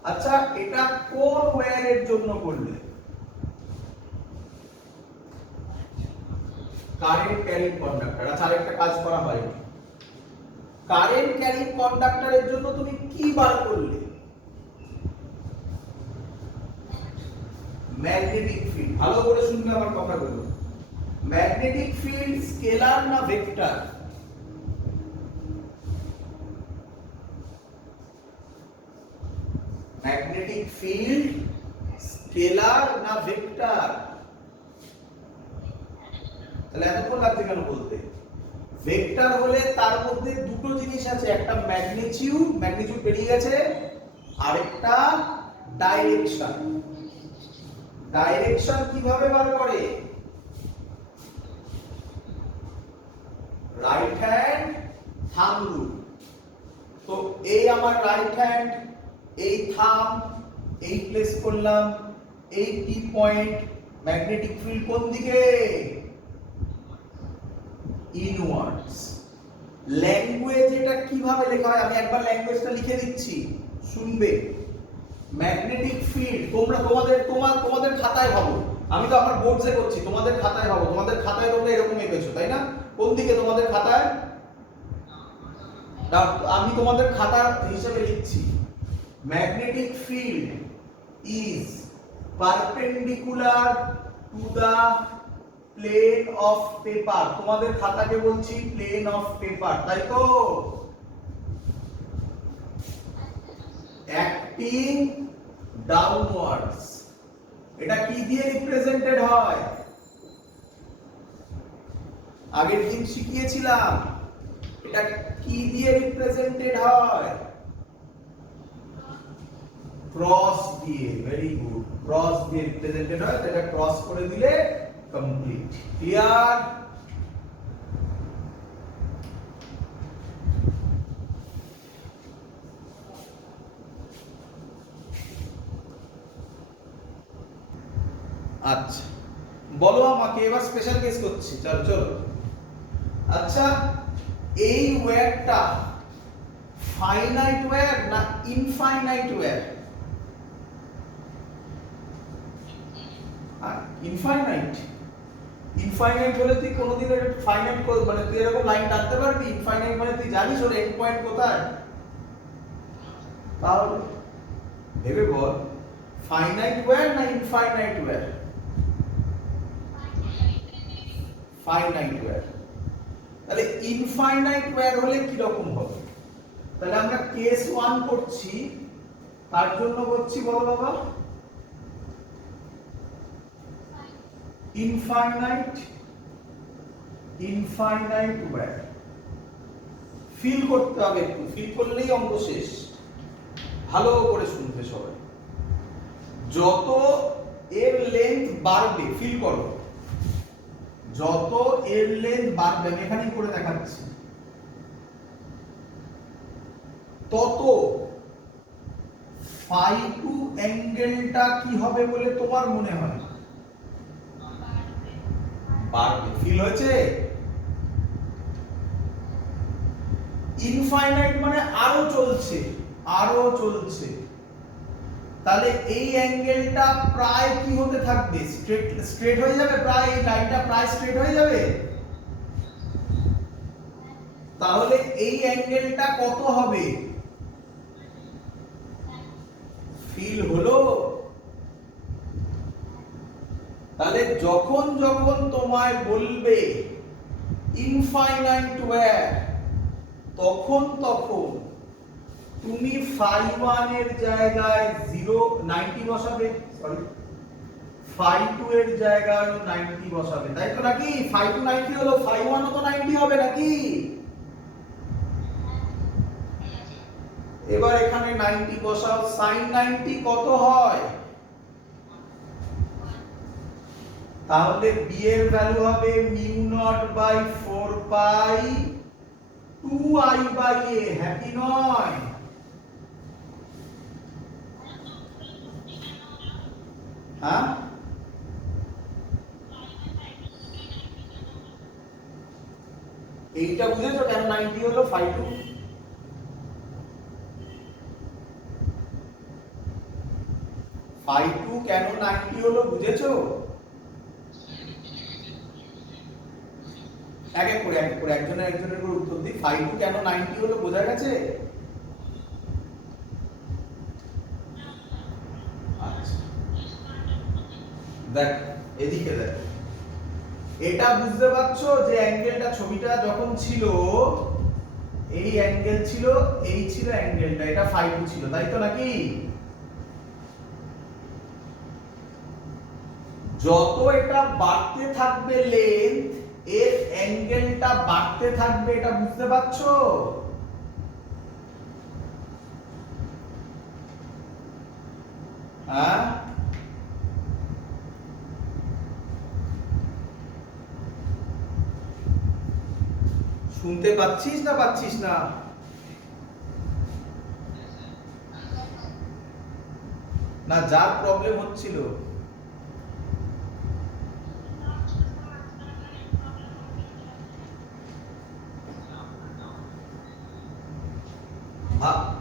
আচ্ছা, এটা কোন ওয়্যারের জন্য করলে? Current carrying conductor. আচ্ছা, আরেকটা কাজ করা হয়, কারেন্ট ক্যারিং কন্ডাক্টরের জন্য তুমি কি বার করলে? Magnetic field. ভালো করে শুনবে আমার কথাগুলো। ম্যাগনেটিক ফিল্ড স্কেলার না ভেক্টর? ম্যাগনেটিক ফিল্ড স্কেলার না ভেক্টর? তাহলে এতক্ষণ লাগছে কেন বলতে? ভেক্টর হলে তার মধ্যে দুটো জিনিস আছে, একটা ম্যাগনিটিউড, ম্যাগনিটিউড বেরিয়ে গেছে, আরেকটা ডাইরেকশন। ডাইরেকশন কিভাবে বার করে? Right hand thumb rule. তো এই আমার রাইট হ্যান্ড, এই থাম্ব, এই প্লেস করলাম, এই কি পয়েন্ট, ম্যাগনেটিক ফিল্ড কোন দিকে? ইনওয়ার্ডস। ল্যাঙ্গুয়েজ এটা কিভাবে লেখা হয় আমি একবার ল্যাঙ্গুয়েজটা লিখে দিচ্ছি, শুনবে। ম্যাগনেটিক ফিল্ড তোমরা তোমাদের খাতায় ভাবো, আমি তো আমার বোর্ডসে করছি, তোমাদের খাতায় ভাবো। তোমাদের খাতায় তোমরা এরকম এঁকেছো তাই না? কোন দিকে তোমাদের খাতায়? আমি তোমাদের খাতার হিসেবে লিখছি, magnetic field is perpendicular to the plane of paper. তোমাদের খাতাকে বলছি প্লেন অফ পেপার, তাই তো? Acting downwards. এটা কি দিয়ে রিপ্রেজেন্টেড হয়? আগের দিন শিখিয়েছিলাম, এটা কি দিয়ে রিপ্রেজেন্টেড হয়? ক্রস দিয়ে, ভেরি গুড, ক্রস দিয়ে রিপ্রেজেন্টেড হয়, এটা ক্রস করে দিলে কমপ্লিট। ক্লিয়ার? আচ্ছা, বলো আমাকে, এবার স্পেশাল কেস করছি, চলো চলো। আচ্ছা, এই ওয়্যারটা ফাইনাইট ওয়্যার না ইনফাইনাইট ওয়্যার? ইনফাইনাইট। ইনফাইনাইট হলে তুই কোনোদিন এটা ফাইনাইট মানে তুই এরকম লাইন টানতে পারবি? ইনফাইনাইট মানে তুই জানিস ওর এন্ড পয়েন্ট কোথায়? তাহলে ভেবে বল, ফাইনাইট ওয়্যার না ইনফাইনাইট ওয়্যার? Finite wire. তাহলে ইনফাইনাইট ওয়্যার হলে কি রকম হবে? তাহলে আমরা কেস 1 করছি, তার জন্য করছি বলো বাবা, ইনফাইনাইট ওয়্যার। ফিল করতে হবে, একটু ফিল করলেই অঙ্ক শেষ। ভালো করে শুনতে সবাই। যত এর লেন্থ বাড়বে, ফিল করো, যত এর লেন্থ বাড়বে, আমি এখানেই করে দেখাচ্ছি, তত ফাই টু অ্যাঙ্গেলটা কি হবে বলে তোমার মনে হয়? বাড়বে। ফিল হয়েছে? ইনফাইনাইট মানে আরো চলছে, আরো চলছে, তাহলে এই অ্যাঙ্গেলটা প্রায় কি হতে থাকবে? স্ট্রেট হয়ে যাবে, প্রায় এই লাইনটা প্রায় স্ট্রেট হয়ে যাবে। তাহলে এই অ্যাঙ্গেলটা কত হবে? ফিল হলো? তাহলে যখন যখন তোমায় বলবে ইনফাইনাইট ওয়্যার, তখন তখন তুমি ফাই 1 এর জায়গায় 90 বসাবে, সরি ফাই 2 এর জায়গায় 90 বসাবে, তাই তো নাকি? ফাই 2 90 হলো, ফাই 1 ও তো 90 হবে নাকি? এবার এখানে 90 বসাও, sin 90 কত হয়? তাহলে b এর ভ্যালু হবে μ0/4 2i/a, হ্যাপি নয়? হ্যাঁ, এইটা বুঝেছো কেন 90 হলো? ফাই 2 কেন 90 হলো বুঝেছো? এক এক করে একজনের করে উত্তর দিই। ফাই 2 কেন 90 হলো বোঝা গেছে? আচ্ছা, দেখ এদিকে দেখ, এটা বুঝতে পারছো যে অ্যাঙ্গেলটা, ছবিটা যখন ছিল এই অ্যাঙ্গেল ছিল, এই ছিল অ্যাঙ্গেলটা, এটা ফাই 2 ছিল, তাই তো নাকি? যত এটা বাড়তে থাকবে লেন্থ, এর অ্যাঙ্গেলটা বাড়তে থাকবে, এটা বুঝতে পারছো? হ্যাঁ, শুনতে পাচ্ছিস না পাচ্ছিস না? না, যার প্রবলেম হচ্ছিল।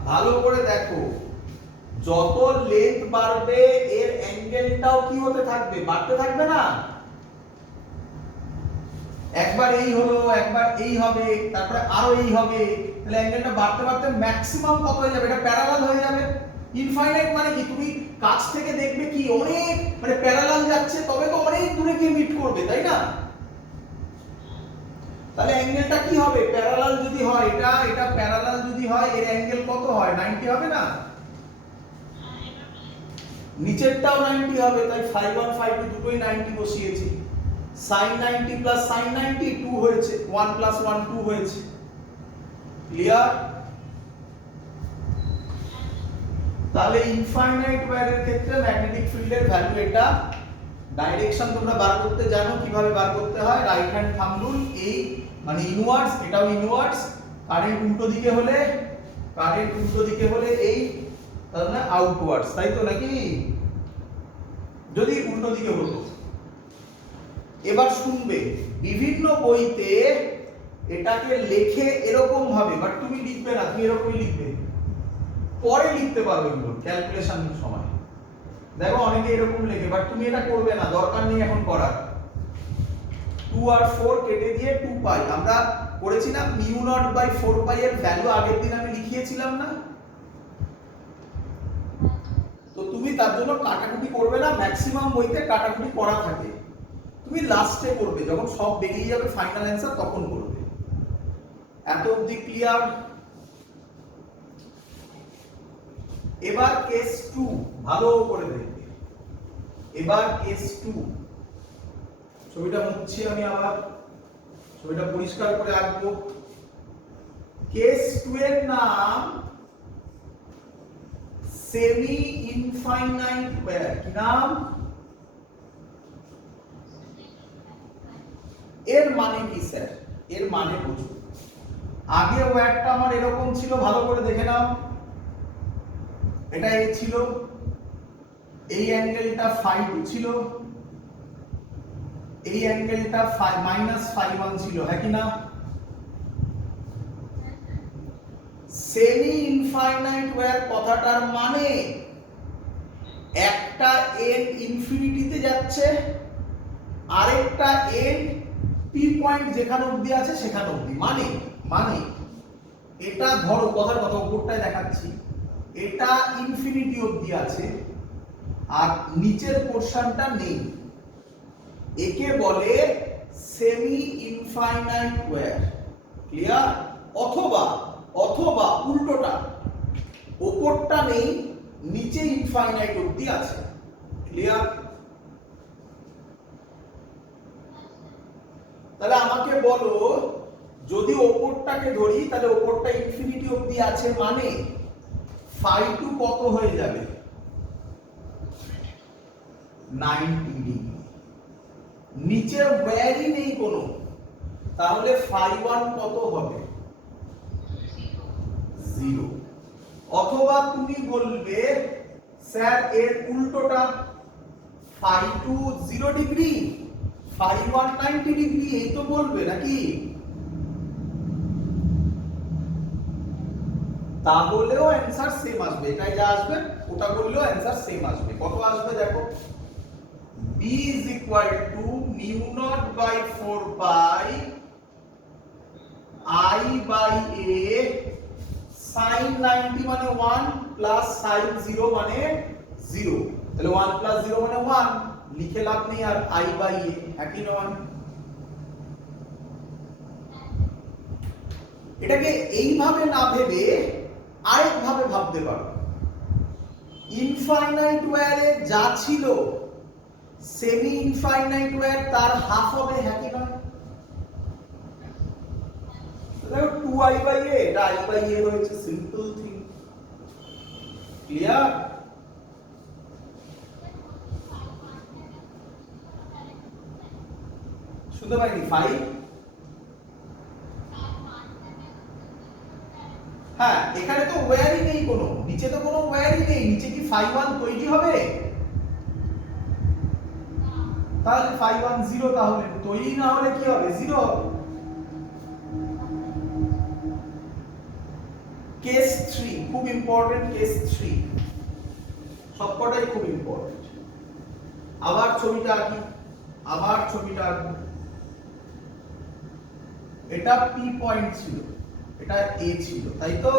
ভালো করে দেখো, যত লেন্থ বাড়বে এর অ্যাঙ্গেলটাও কি হতে থাকবে? বাড়তে থাকবে না? একবার এই হলো, একবার এই হবে, তারপরে আরো এই হবে, তাহলে অ্যাঙ্গেলটা বাড়তে বাড়তে ম্যাক্সিমাম কত হয়ে যাবে? এটা প্যারালাল হয়ে যাবে। ইনফাইনাইট মানে কি? তুমি কাছ থেকে দেখবে কি অনেক, মানে প্যারালাল যাচ্ছে, তবে তো অনেক দূরে গিয়ে মিট করবে, তাই না? তাহলে অ্যাঙ্গেলটা কি হবে? প্যারালাল যদি হয়, এটা প্যারালাল যদি হয়, এর অ্যাঙ্গেল কত হয়? 90 হবে না? নিচেরটাও 90 হবে, তাই ফাই 1 ফাই 2 দুটোই 90 বসিয়েছি। sin 90 প্লাস sin 90 2 হয়েছে, 1 প্লাস 1 2 হয়েছে। ক্লিয়ার? তাহলে ইনফাইনাইট ওয়্যারের ক্ষেত্রে ম্যাগনেটিক ফিল্ডের ভ্যালু এটা। ডাইরেকশন তোমরা বার করতে জানো কিভাবে বার করতে হয়, রাইট হ্যান্ড থাম্ব রুল, এই মানে ইনওয়ার্ডস, এটাও ইনওয়ার্ডস, কারেন্ট উল্টো দিকে হলে এই, তার মানে আউটওয়ার্ডস, তাই তো নাকি? যদি উল্টো দিকে হতো। এবার শুনবে বিভিন্ন বইতে এটাকে লেখে এরকম ভাবে, বাট তুমি লিখবে না, তুমি এরকমই লিখবে, পরে লিখতে পারবে এগুলো ক্যালকুলেশনের সময়। দেখো অনেকে এরকম লেখে, বাট তুমি এটা করবে না, দরকার নেই এখন করার। 2 আর 4 কেটে দিয়ে 2 পাই আমরা করেছিলাম, মিউ নট বাই 4 পাই এর ভ্যালু আগের দিন আমি লিখিয়েছিলাম না? তো তুমি তার জন্য কাটাকুটি করবে না, ম্যাক্সিমাম বইতে কাটাকুটি করা থাকে, তুমি লাস্টে করবে, যখন সব বেরিয়ে যাবে ফাইনাল অ্যান্সার তখন করবে। এত অবধি ক্লিয়ার? এবার কেস 2 ভালো করে দেখবে। এবার কেস 2, ছবিটা মুছছি আমি, আবার ছবিটা পরিষ্কার করে আঁকবো। কেস 2 এর নাম সেমি ইনফাইনাইট ওয়্যার। কি নাম? এর মানে কি স্যার? এর মানে বুঝুন। আগে ওয়্যারটা আমার এরকম ছিল, ভালো করে দেখে নাও, এটা এ ছিল, এই অ্যাঙ্গেলটা φ2 ছিল, এই অ্যাঙ্গেলটা -φ1 ছিল, হ্যাঁ কি না? সেমি ইনফাইনাইট ওয়্যার কথাটার মানে একটা এন্ড ইনফিনিটিতে যাচ্ছে, আরেকটা এন্ড পি পয়েন্ট যেখানে অবধি আছে সেখানে অবধি। মানে এটা ধরো, কথার কথা উপরটায় দেখাচ্ছি, এটা ইনফিনিটি অবধি আছে আর নিচের পোরশনটা নেই, একে বলে সেমি ইনফাইনাইট ওয়্যার। ক্লিয়ার? অথবা উল্টোটা, উপরটা নেই, নিচে ইনফাইনাইট অবধি আছে। ক্লিয়ার? তাহলে আমাকে বলো, যদি ওপরটাকে ধরি তাহলে ওপরটা ইনফিনিটি অবধি আছে, মানে φ2 কত হয়ে যাবে? 90 ডিগ্রি। নিচে ওয়্যারই নেই কোনো, তাহলে φ1 কত হবে? 0। অথবা তুমি বলবে স্যার এর উল্টোটা, φ2 0 ডিগ্রি, φ1 90 ডিগ্রি, এই তো বলবে নাকি? তাহলেও অ্যানসার সেম আসবে, এটাই যা আসবে ওটা বললেও অ্যানসার সেম আসবে। কত আসবে দেখো, b is equal to mu naught by 4 pi I by a sin 90 মানে 1 plus sin 0 মানে 0, তাহলে 1 plus 0 মানে 1, লিখে লাভ নেই, আর I by a একই নয়। এটাকে এইভাবে না ভেবে আরেক ভাবে ভাবতে পারো, ইনফাইনাইট ওয়্যারে যা ছিল সেমি ইনফাইনাইট ওয়্যার তার হাফ হবে, হ্যাঁ কি নয়? দেখো 2i by a, এটা I by a হয়েছে, সিম্পল থিং। ক্লিয়ার? শুনতে পাইনি? 5, হ্যাঁ এখানে তো ওয়্যারই নেই কোনো, নিচে তো কোনো ওয়্যারই নেই, নিচে কি φ1 তৈরি হবে? তাহলে φ1 0, তাহলে তৈরি না হলে কি হবে? 0 হবে। কেস 3 খুব ইম্পর্টেন্ট, কেস 3 সবকটাই খুব ইম্পর্টেন্ট। আবার ছবিটা আঁকি, এটা পি পয়েন্ট ছিল, এটা এ ছিল, তাই তো?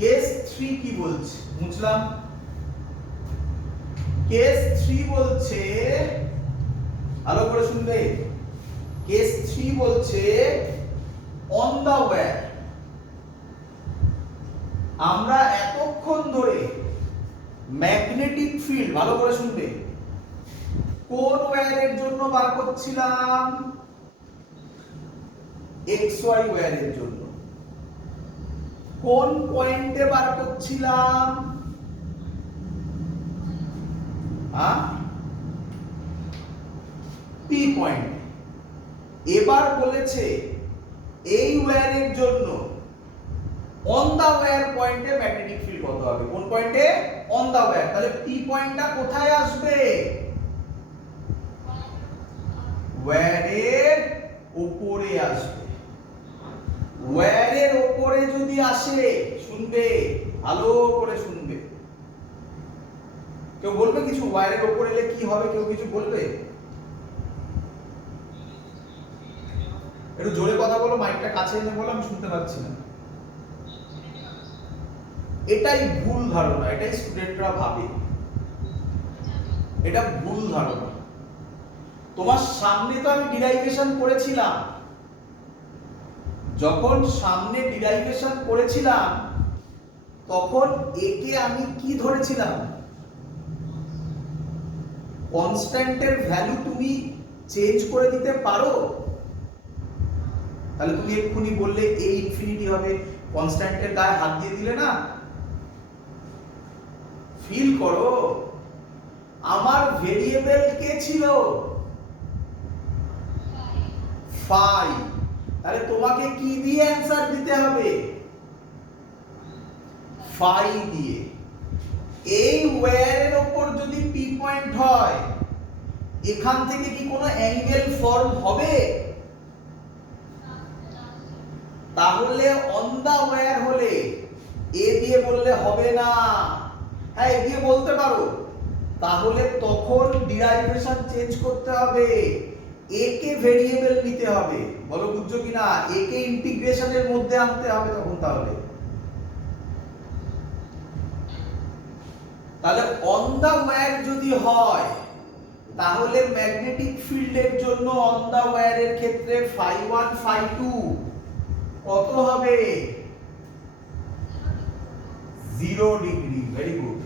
কেস 3 কি বলছে? বুঝলাম। কেস 3 বলছে, ভালো করে শুনবে, কেস 3 বলছে অন দা ওয়্যার। আমরা এতক্ষণ ধরে ম্যাগনেটিক ফিল্ড, ভালো করে শুনবে, কোন ওয়্যারের জন্য বার করছিলাম? xy ওয়্যারের জন্য। কোন পয়েন্টে বার করছিলাম? P point. এবার বলেছে এই ওয়্যারের জন্য অন দা ওয়্যার পয়েন্টে ম্যাগনেটিক ফিল্ড কত হবে? কোন পয়েন্টে? On the wire. তাহলে পি পয়েন্টটা কোথায় আসবে? ওয়্যারের উপরে আসবে। ওয়্যারের উপরে যদি আসে, শুনবে, ভালো করে শুনবে। কেউ বলবে কিছু? ওয়্যারের উপরে এলে কি হবে? কেউ কিছু বলবে? একটু জোরে কথা বলো, মাইকটা কাছে এনে বলো, আমি শুনতে পাচ্ছি না। এটাই ভুল ধারণা, এটাই স্টুডেন্টরা ভাবে, এটা ভুল ধারণা। তোমার সামনে তো আমি ডিরাইভেশন করেছিলাম, যখন সামনে ডিরাইভেশন করেছিলাম তখন একে আমি কি ধরেছিলাম? কনস্ট্যান্টের ভ্যালু তুমি চেঞ্জ করে দিতে পারো? তাহলে তুমি এক্ষুনি বললে এ ইনফিনিটি হবে, কনস্ট্যান্টের গায়ে হাত দিয়ে দিলে না? ফিল করো, আমার ভেরিয়েবল কে ছিল? ফাই। তাহলে তোমাকে কি দিয়ে অ্যানসার দিতে হবে? ফাই দিয়ে। এই ওয়্যারের উপর যদি পি পয়েন্ট হয়, এখান থেকে কি কোনো অ্যাঙ্গেল ফর্ম হবে? তাহলে অন দা ওয়্যার হলে এ দিয়ে বললে হবে না। হ্যাঁ, এ দিয়ে বলতে পারো, তাহলে তখন ডিরাইভেশন চেঞ্জ করতে হবে, এ কে ভেরিয়েবল নিতে হবে। বলো বুঝছো কিনা? এ কে ইন্টিগ্রেশনের মধ্যে আনতে হবে তখন। তাহলে অন দা ওয়্যার যদি হয়, তাহলে ম্যাগনেটিক ফিল্ডের জন্য অন দা ওয়্যারের ক্ষেত্রে ফাই 1 ফাই 2 কত হবে? 0 degree. Very good.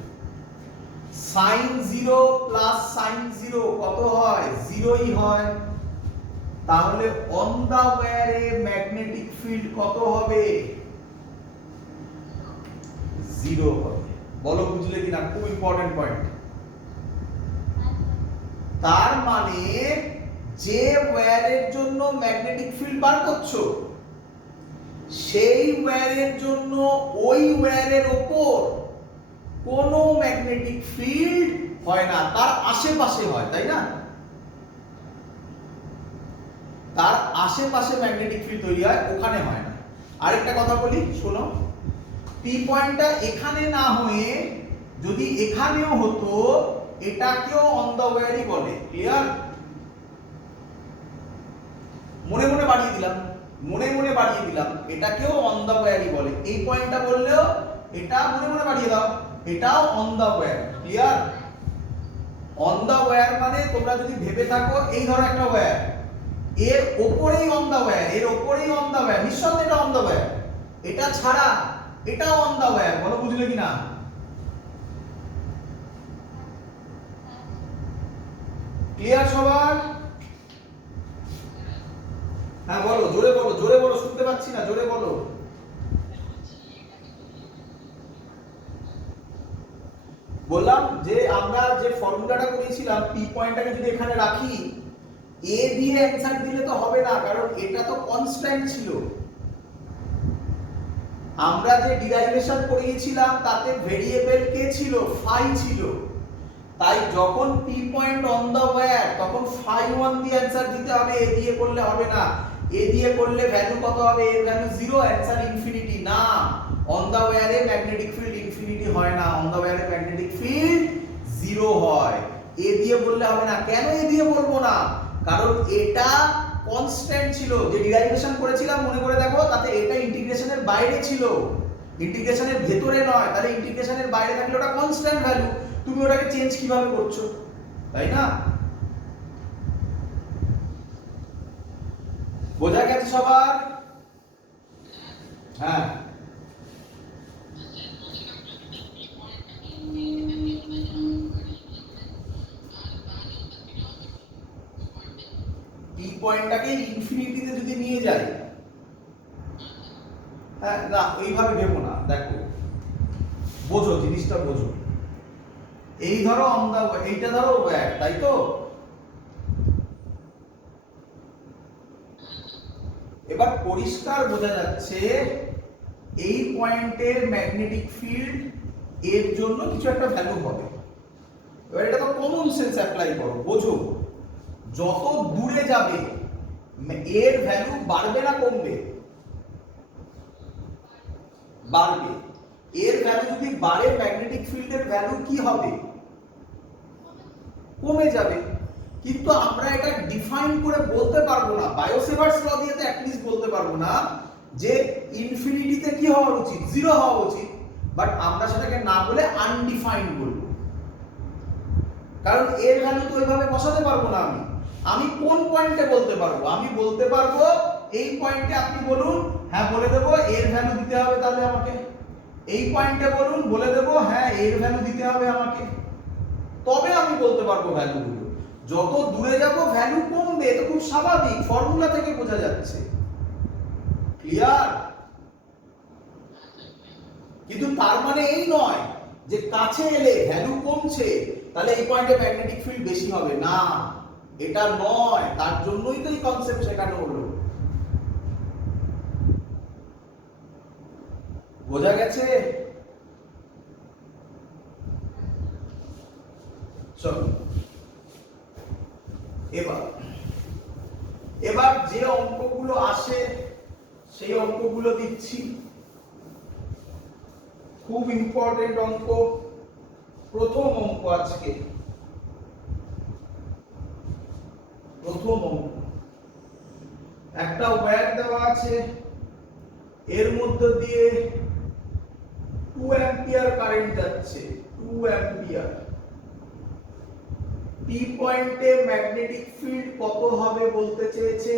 Sine 0 plus sine 0 কত হয়? 0ই হয়। তাহলে অন দা ওয়্যারে ম্যাগনেটিক ফিল্ড কত হবে? 0 হবে। বলো বুঝলে কিনা? খুব ইম্পর্টেন্ট পয়েন্ট। তার মানে যে ওয়্যারের জন্য ম্যাগনেটিক ফিল্ড বার করছো, সেই ওয়্যারের জন্য ওই ওয়্যারের উপর কোনো ম্যাগনেটিক ফিল্ড হয় না, তার আশেপাশে হয়, তাই না? তার আশেপাশে ম্যাগনেটিক ফিল্ড তৈরি হয়, ওখানে হয় না। আরেকটা কথা বলি, শোনো, পি পয়েন্টটা এখানে না হয়ে যদি এখানেও হতো, এটাকেও অন দা ওয়্যারই বলে। ক্লিয়ার? মনে মনে বাড়িয়ে দিলাম, এটাকেও অন দা ওয়্যারই বলে। এই পয়েন্টটা বললেও এটা মনে মনে বাড়িয়ে দাও, এটাও on the wire. Clear? On the wire মানে তোমরা যদি ভেবে থাকো এই ধরো একটা ওয়্যার, এর উপরেই অন দা ওয়্যার, এর উপরেই অন দা ওয়্যার, নিঃসন্দেহে এটা অন দা ওয়্যার। এটা ছাড়া এটাও অন দা ওয়্যার। বলো বুঝলে কিনা? ক্লিয়ার সবার? হ্যাঁ বলো, জোরে বলো, শুনতে পাচ্ছি না, জোরে বলো। বললাম যে আমরা যে ফর্মুলাটা করেছিলাম, পি পয়েন্টটাকে যদি এখানে রাখি, এ দিয়ে অ্যানসার দিলে তো হবে না, কারণ এটা তো কনস্ট্যান্ট ছিল। আমরা যে ডিরাইভেশন করিয়েছিলাম তাতে ভেরিয়েবল কে ছিল? ফাই ছিল। তাই যখন P point on the wire, তখন ফাই 1 দিয়ে অ্যানসার দিতে হবে, এ দিয়ে করলে হবে না। এ দিয়ে করলে ভ্যালু কত হবে? এর ভ্যালু 0, অ্যানসার ইনফিনিটি। না, অন দা ওয়্যারে ম্যাগনেটিক ফিল্ড ইনফিনিটি হয় না, অন দা ওয়্যারে ম্যাগনেটিক ফিল্ড 0 হয়। এ দিয়ে বললে হবে না। কেন এ দিয়ে বলবো না? কারণ এটা কনস্ট্যান্ট ছিল। যে ডিরাইভেশন করেছিলাম মনে করে দেখো, তাতে এটা ইন্টিগ্রেশনের বাইরে ছিল, ইন্টিগ্রেশনের ভেতরে নয়। তাহলে ইন্টিগ্রেশনের বাইরে থাকলে ওটা কনস্ট্যান্ট ভ্যালু, তুমি ওটাকে চেঞ্জ কিভাবে করছো, তাই না? বোঝা গেছে সবার? হ্যাঁ, পি পয়েন্টটাকে ইনফিনিটিতে যদি নিয়ে যাই, না এইভাবে ভেবো না, দেখো বোঝো, জিনিসটা বোঝো। এই ধরো এইটা ধরো ওয়্যার, তাই তো? এবার পরিষ্কার বোঝা যাচ্ছে এই পয়েন্টের ম্যাগনেটিক ফিল্ড এর জন্য কিছু একটা ভ্যালু হবে। এবার এটা তো কমন সেন্স অ্যাপ্লাই করো, বোঝো। যত দূরে যাবে এর ভ্যালু বাড়বে না কমবে? বাড়বে। এর ভ্যালু যদি বাড়ে, ম্যাগনেটিক ফিল্ডের ভ্যালু কি হবে? কমে যাবে। কিন্তু আমরা এটা ডিফাইন করে বলতে পারবো না, বায়োসেভার্স ল দিয়ে তো অ্যাটলিস্ট বলতে পারবো না যে ইনফিনিটিতে কি হওয়া উচিত, জিরো হওয়া উচিত, বাট আমরা সেটাকে না বলে আনডিফাইন্ড বলবো। কারণ এর ভ্যালু তো ওইভাবে বসাতে পারবো না। আমি কোন পয়েন্টে বলতে পারবো? আমি বলতে পারবো এই পয়েন্টে, আপনি বলুন, হ্যাঁ বলে দেবো এর ভ্যালু দিতে হবে তাহলে আমাকে। এই পয়েন্টে বলুন, বলে দেবো হ্যাঁ এর ভ্যালু দিতে হবে আমাকে। তবে আমি বলতে পারবো ভ্যালুগুলো। যত দূরে যাব ভ্যালু কমবে, এটা খুব স্বাভাবিক, ফর্মুলা থেকে বোঝা যাচ্ছে। ক্লিয়ার? কিন্তু তার মানে এই নয় যে কাছে এলে ভ্যালু কমছে তাহলে এই পয়েন্টে ম্যাগনেটিক ফিল্ড বেশি হবে, না, এটা নয়। তার জন্যই তো এই কনসেপ্ট শেখানো হলো। বোঝা গেছে? চলো এবার যে অঙ্কগুলো আসে সেই অঙ্কগুলো দিচ্ছি। খুব ইম্পর্টেন্ট অঙ্ক, প্রথম অঙ্ক আজকে। প্রথম অঙ্ক, একটা ওয়্যার দেওয়া আছে, এর মধ্যে দিয়ে 2 অ্যাম্পিয়ার কারেন্ট যাচ্ছে, 2 অ্যাম্পিয়ার। পি পয়েন্টে ম্যাগনেটিক ফিল্ড কত হবে বলতে চেয়েছে।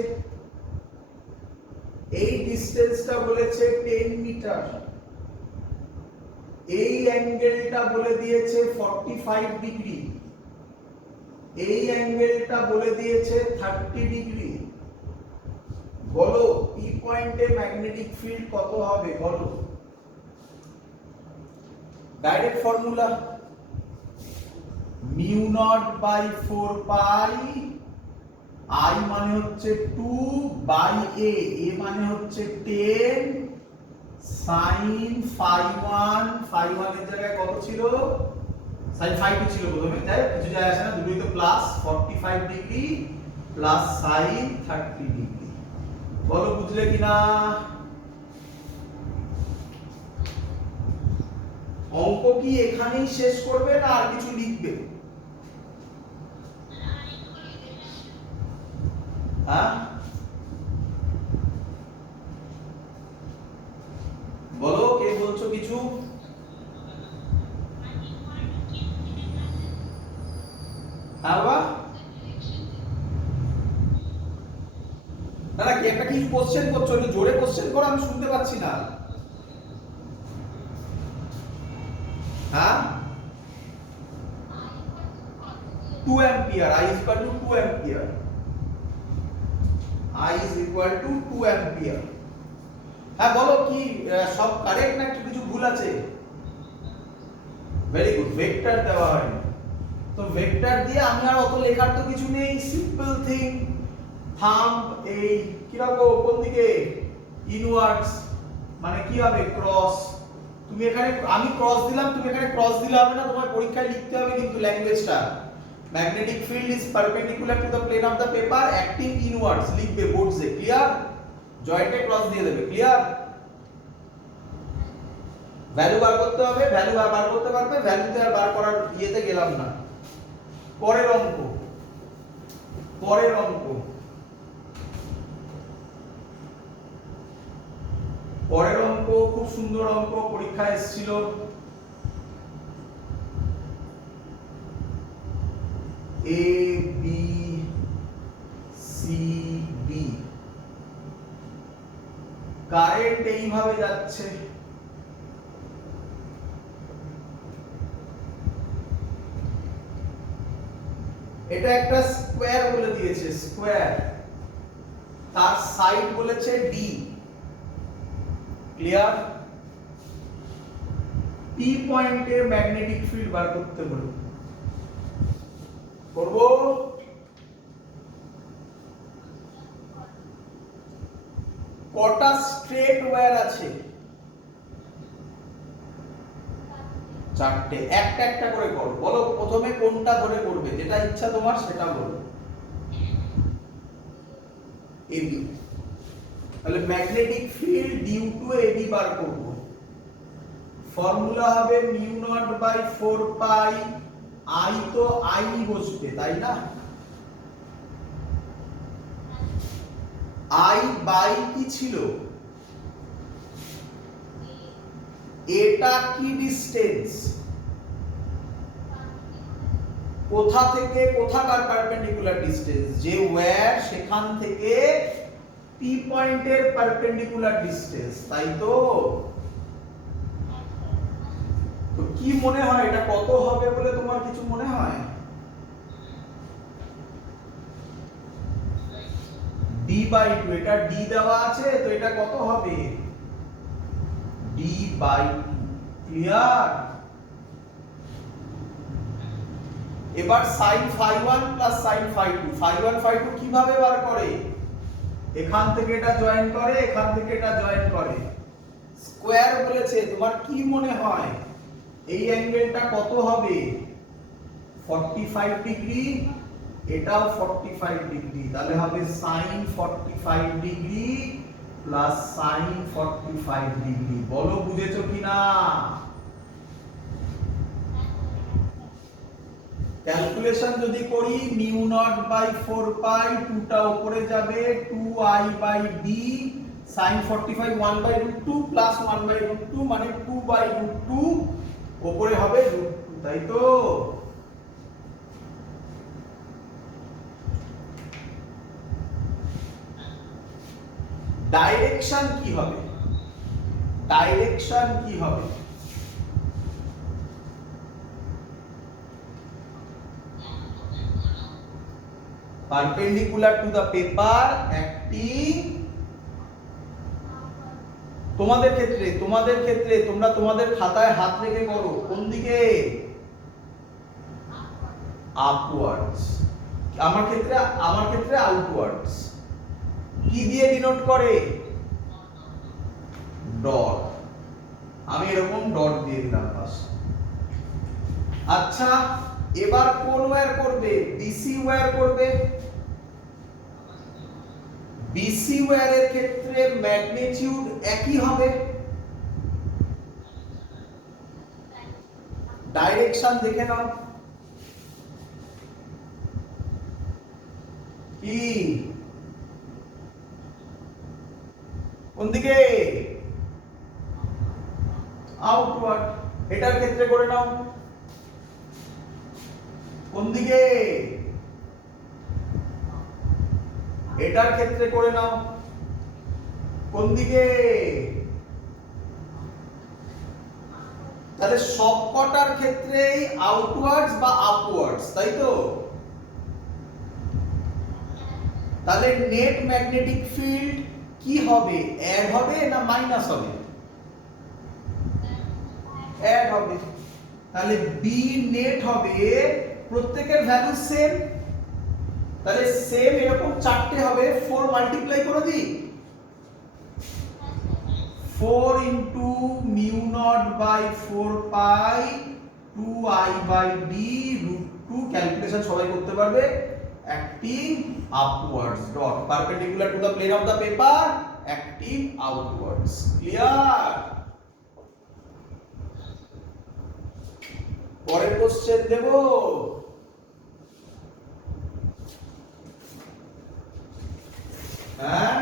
এই ডিসটেন্সটা বলেছে 10 মিটার। এই অ্যাঙ্গেলটা বলে দিয়েছে 45 ডিগ্রি। এই অ্যাঙ্গেলটা বলে দিয়েছে 30 ডিগ্রি। বলো পি পয়েন্টে ম্যাগনেটিক ফিল্ড কত হবে বলো। Direct formula, mu naught by 4 pi, I মানে হচ্ছে 2 বাই এ, এ মানে হচ্ছে 10 সাইন ফাই 1, ফাই 1 এর জায়গায় কত ছিল? সাইন ফাই 2 ছিল প্রথমে, তাই কিছু যায় আসে না, দুটোই তো plus 45 degree plus sign 30 degree. বলো বুঝলে কিনা? অঙ্ক কি এখানেই শেষ করবে না আর কিছু লিখবে? হ্যাঁ বলো, কে বলছো কিছু? হ্যাঁ বাবা, না না, কি একটা কি কোশ্চেন করছো? একটু জোরে কোশ্চেন করো, আমি শুনতে পাচ্ছি না। হ্যাঁ 2 ampere, I is equal to 2 ampere, I is equal to 2 ampere. হ্যাঁ বলো, কি সব কারেক্ট না একটু কিছু ভুল আছে? ভেরি গুড, ভেক্টর দেওয়া হয়নি তো ভেক্টর দিয়ে আমি আর অত লেখার তো কিছু নেই, সিম্পল থিং। থাম্ব এই কি রাখো কোন দিকে? ইনওয়ার্ডস, মানে কি হবে? ক্রস। তুমি এখানে, আমি ক্রস দিলাম, তুমি এখানে ক্রস দিলে হবে না, তোমার পরীক্ষায় লিখতে হবে কিন্তু ল্যাঙ্গুয়েজটা। Magnetic field is perpendicular to the plane of the paper acting inwards, লিখবে বোর্ডসে। ক্লিয়ার? জয়েন্টে ক্রস দিয়ে দেবে। ক্লিয়ার? ভ্যালু বার করতে হবে, ভ্যালু বার করতে পারবে, ভ্যালুতে আর বার করার ইয়েতে গেলাম না। পরের অঙ্ক, পরের অঙ্ক, পরের অঙ্ক খুব সুন্দর অঙ্ক, পরীক্ষায় এসেছিল। A B C D, current এইভাবে যাচ্ছে, এটা একটা স্কোয়ার বলে দিয়েছে, স্কোয়ার, তার সাইড বলেছে ডি। ক্লিয়ার? পি পয়েন্টে ম্যাগনেটিক ফিল্ড বার করতে বলি, করব। কটা স্ট্রেট ওয়্যার আছে? চারটে। একটা একটা করে করো, বলো প্রথমে কোনটা ধরে করবে, যেটা ইচ্ছা তোমার সেটা বলো। এবি। তাহলে magnetic field due to AB বার করব। ফর্মুলা হবে mu naught by 4 pi, I তো আই বসবে তাই না, আই বাই কি ছিল, এটা কি ডিসটেন্স, কোথা থেকে কোথাকার পারপেন্ডিকুলার ডিসটেন্স, যে ওয়্যার সেখান থেকে পি পয়েন্টের পারপেন্ডিকুলার ডিসটেন্স, তাই তো? তো কি মনে হয় এটা কত হবে বলে তোমার কিছু মনে হয়? d বাই 2, এটা d দেওয়া আছে তো এটা কত হবে, d বাই 2। ক্লিয়ার? এবার sin phi1 plus sin phi2, phi1 phi2 কিভাবে বার করে, এখান থেকে এটা জয়েন করে, এখান থেকে এটা জয়েন করে, স্কয়ার বলেছে, তোমার কি মনে হয় এই অ্যাঙ্গেলটা কত হবে, 45 ডিগ্রি, এটাও 45 ডিগ্রি, তাহলে হবে sin 45 degree plus sin 45 degree. বলো বুঝেছো কিনা? ক্যালকুলেশন যদি করি মিউ নট বাই 4 পাই, 2 টা উপরে যাবে, 2i by d sin 45 1 by √2 plus 1 by √2 মানে 2 বাই √2, উপরে হবে √2, তাই তো? ডাইরেকশন কি হবে, ডাইরেকশন কি হবে, perpendicular to the paper acting, তোমাদের ক্ষেত্রে তোমরা তোমাদের খাতায় হাত রেখে করো, কোন দিকে, আপওয়ার্ডস, আমার ক্ষেত্রে আউটওয়ার্ডস। কি দিয়ে ডিনোট করে, ডট, আমি এরকম ডট দিয়ে দিলাম বাস। আচ্ছা এবার কোন ওয়্যার করবে, বিসি ওয়্যার করবে। বিসি ওয়্যারের ক্ষেত্রে ম্যাগনিটিউড একই হবে, ডাইরেকশন দেখে নাও, কি কোন দিকে, আউটওয়ার্ড। এটার ক্ষেত্রে করে নাও কোন দিকে, এটার ক্ষেত্রে করে নাও কোন দিকে, তাহলে সবকটার ক্ষেত্রেই আউটওয়ার্ডস বা আপওয়ার্ডস, তাই তো? তাহলে নেট ম্যাগনেটিক ফিল্ড কি হবে, অ্যাড হবে না মাইনাস হবে, অ্যাড হবে। তাহলে বি নেট হবে, প্রত্যেকের ভ্যালু সেম, তাহলে সেম এরকম চারটে হবে, 4 মাল্টিপ্লাই করে দিই, 4 into mu naught by 4 pi 2i by d √2, calculation সবাই করতে পারবে, acting upwards, dot, perpendicular to the plane of the paper, acting outwards. Clear? পরের কোশ্চেন দেব, হ্যাঁ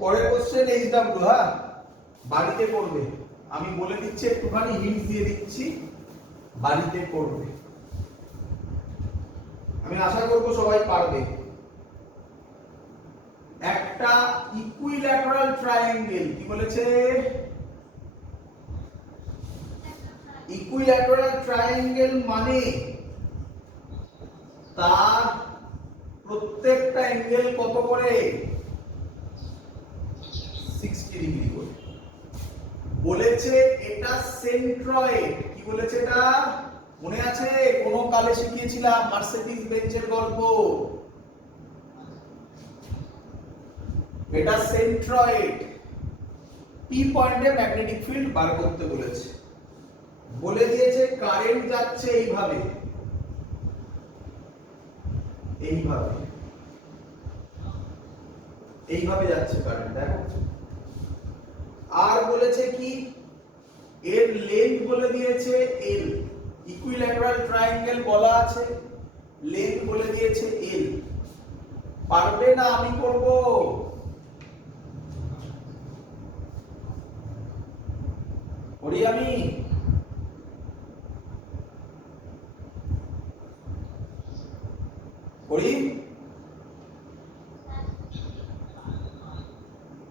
পরের কোশ্চেন এইচডব্লিউ, হ্যাঁ বাড়িতে করবে, আমি বলে দিচ্ছি, একটুখানি হিন্ট দিয়ে দিচ্ছি, বাড়িতে করবে, আমি আশা করব সবাই পারবে। একটা ইকুইল্যাটারাল ট্রায়াঙ্গেল, কি বলেছে, ইকুইল্যাটারাল ট্রায়াঙ্গেল মানে তার প্রত্যেকটা অ্যাঙ্গেল কত করে, 60 ডিগ্রি করে। বলেছে এটা সেন্ট্রয়েড। কি বলেছে এটা? মনে আছে কোন কালে শিখিয়েছিলাম মার্সেডিজ বেঞ্চের গল্প? এটা সেন্ট্রয়েড। পি পয়েন্টে ম্যাগনেটিক ফিল্ড বার করতে বলেছে। বলে দিয়েছে কারেন্ট যাচ্ছে এইভাবে, এইভাবে এইভাবে যাচ্ছে কারেন্ট, দেখো। আর বলেছে কি, এর লেন্থ বলে দিয়েছে এল। ইকুইল্যাটারাল ট্রায়াঙ্গেল বলা আছে, লেন্থ বলে দিয়েছে এল। পারবে না আমি করব? করি আমি? করি?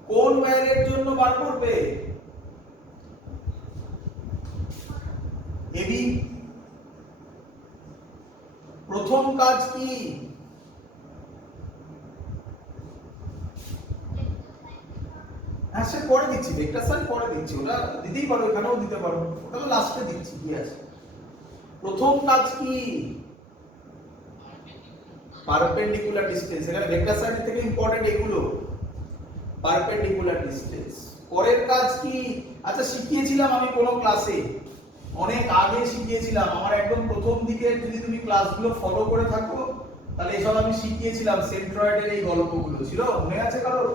কোন ওয়্যারের জন্য বার করবে? এবি। প্রথম কাজ কি? আচ্ছা পরে দিচ্ছি, ভেক্টর সাইন পরে দিচ্ছি, ওটা দিতেই পারো, এখানেও দিতে পারো, ওটা তো লাস্টে দিচ্ছি, কি আছে। প্রথম কাজ কি? Perpendicular distance. এখানে ভেক্টর সাইন থেকে ইম্পর্টেন্ট এগুলো, পারপেন্ডিকুলার ডিসটেন্স। পরের কাজ কি? আচ্ছা শিখিয়েছিলাম আমি কোন ক্লাসে, অনেক আগে শিখিয়েছিলাম, আমার একদম প্রথম দিকে যদি তুমি ক্লাসগুলো ফলো করে থাকো তাহলে এসব আমি শিখিয়েছিলাম। সেন্ট্রয়েডের এই গল্পগুলো ছিল, মনে আছে কারোর?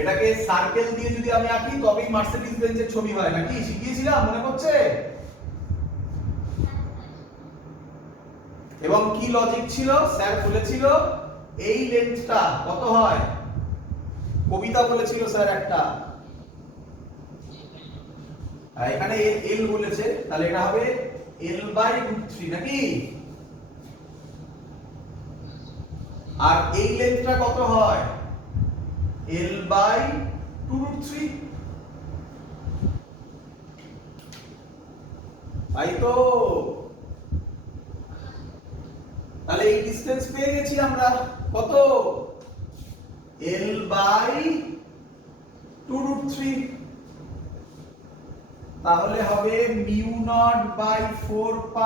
এটাকে সার্কেল দিয়ে যদি আমি আঁকি তবেই মার্সেডিজ বেঞ্চের ছবি হয়, নাকি? শিখিয়েছিলাম, মনে পড়ছে? এবং কি লজিক ছিল? স্যার বলেছিল এই লেন্থটা কত হয়, কবিতা বলেছিল স্যার একটা, আর এখানে এল বলেছে, তাহলে এটা হবে l/√3, নাকি? আর এই লেন্থটা কত হয়? l/2√3। তাই তো? তাহলে এই ডিসটেন্স পেয়ে গেছি আমরা, কত? l/2√3। তাহলে হবে μ0/4π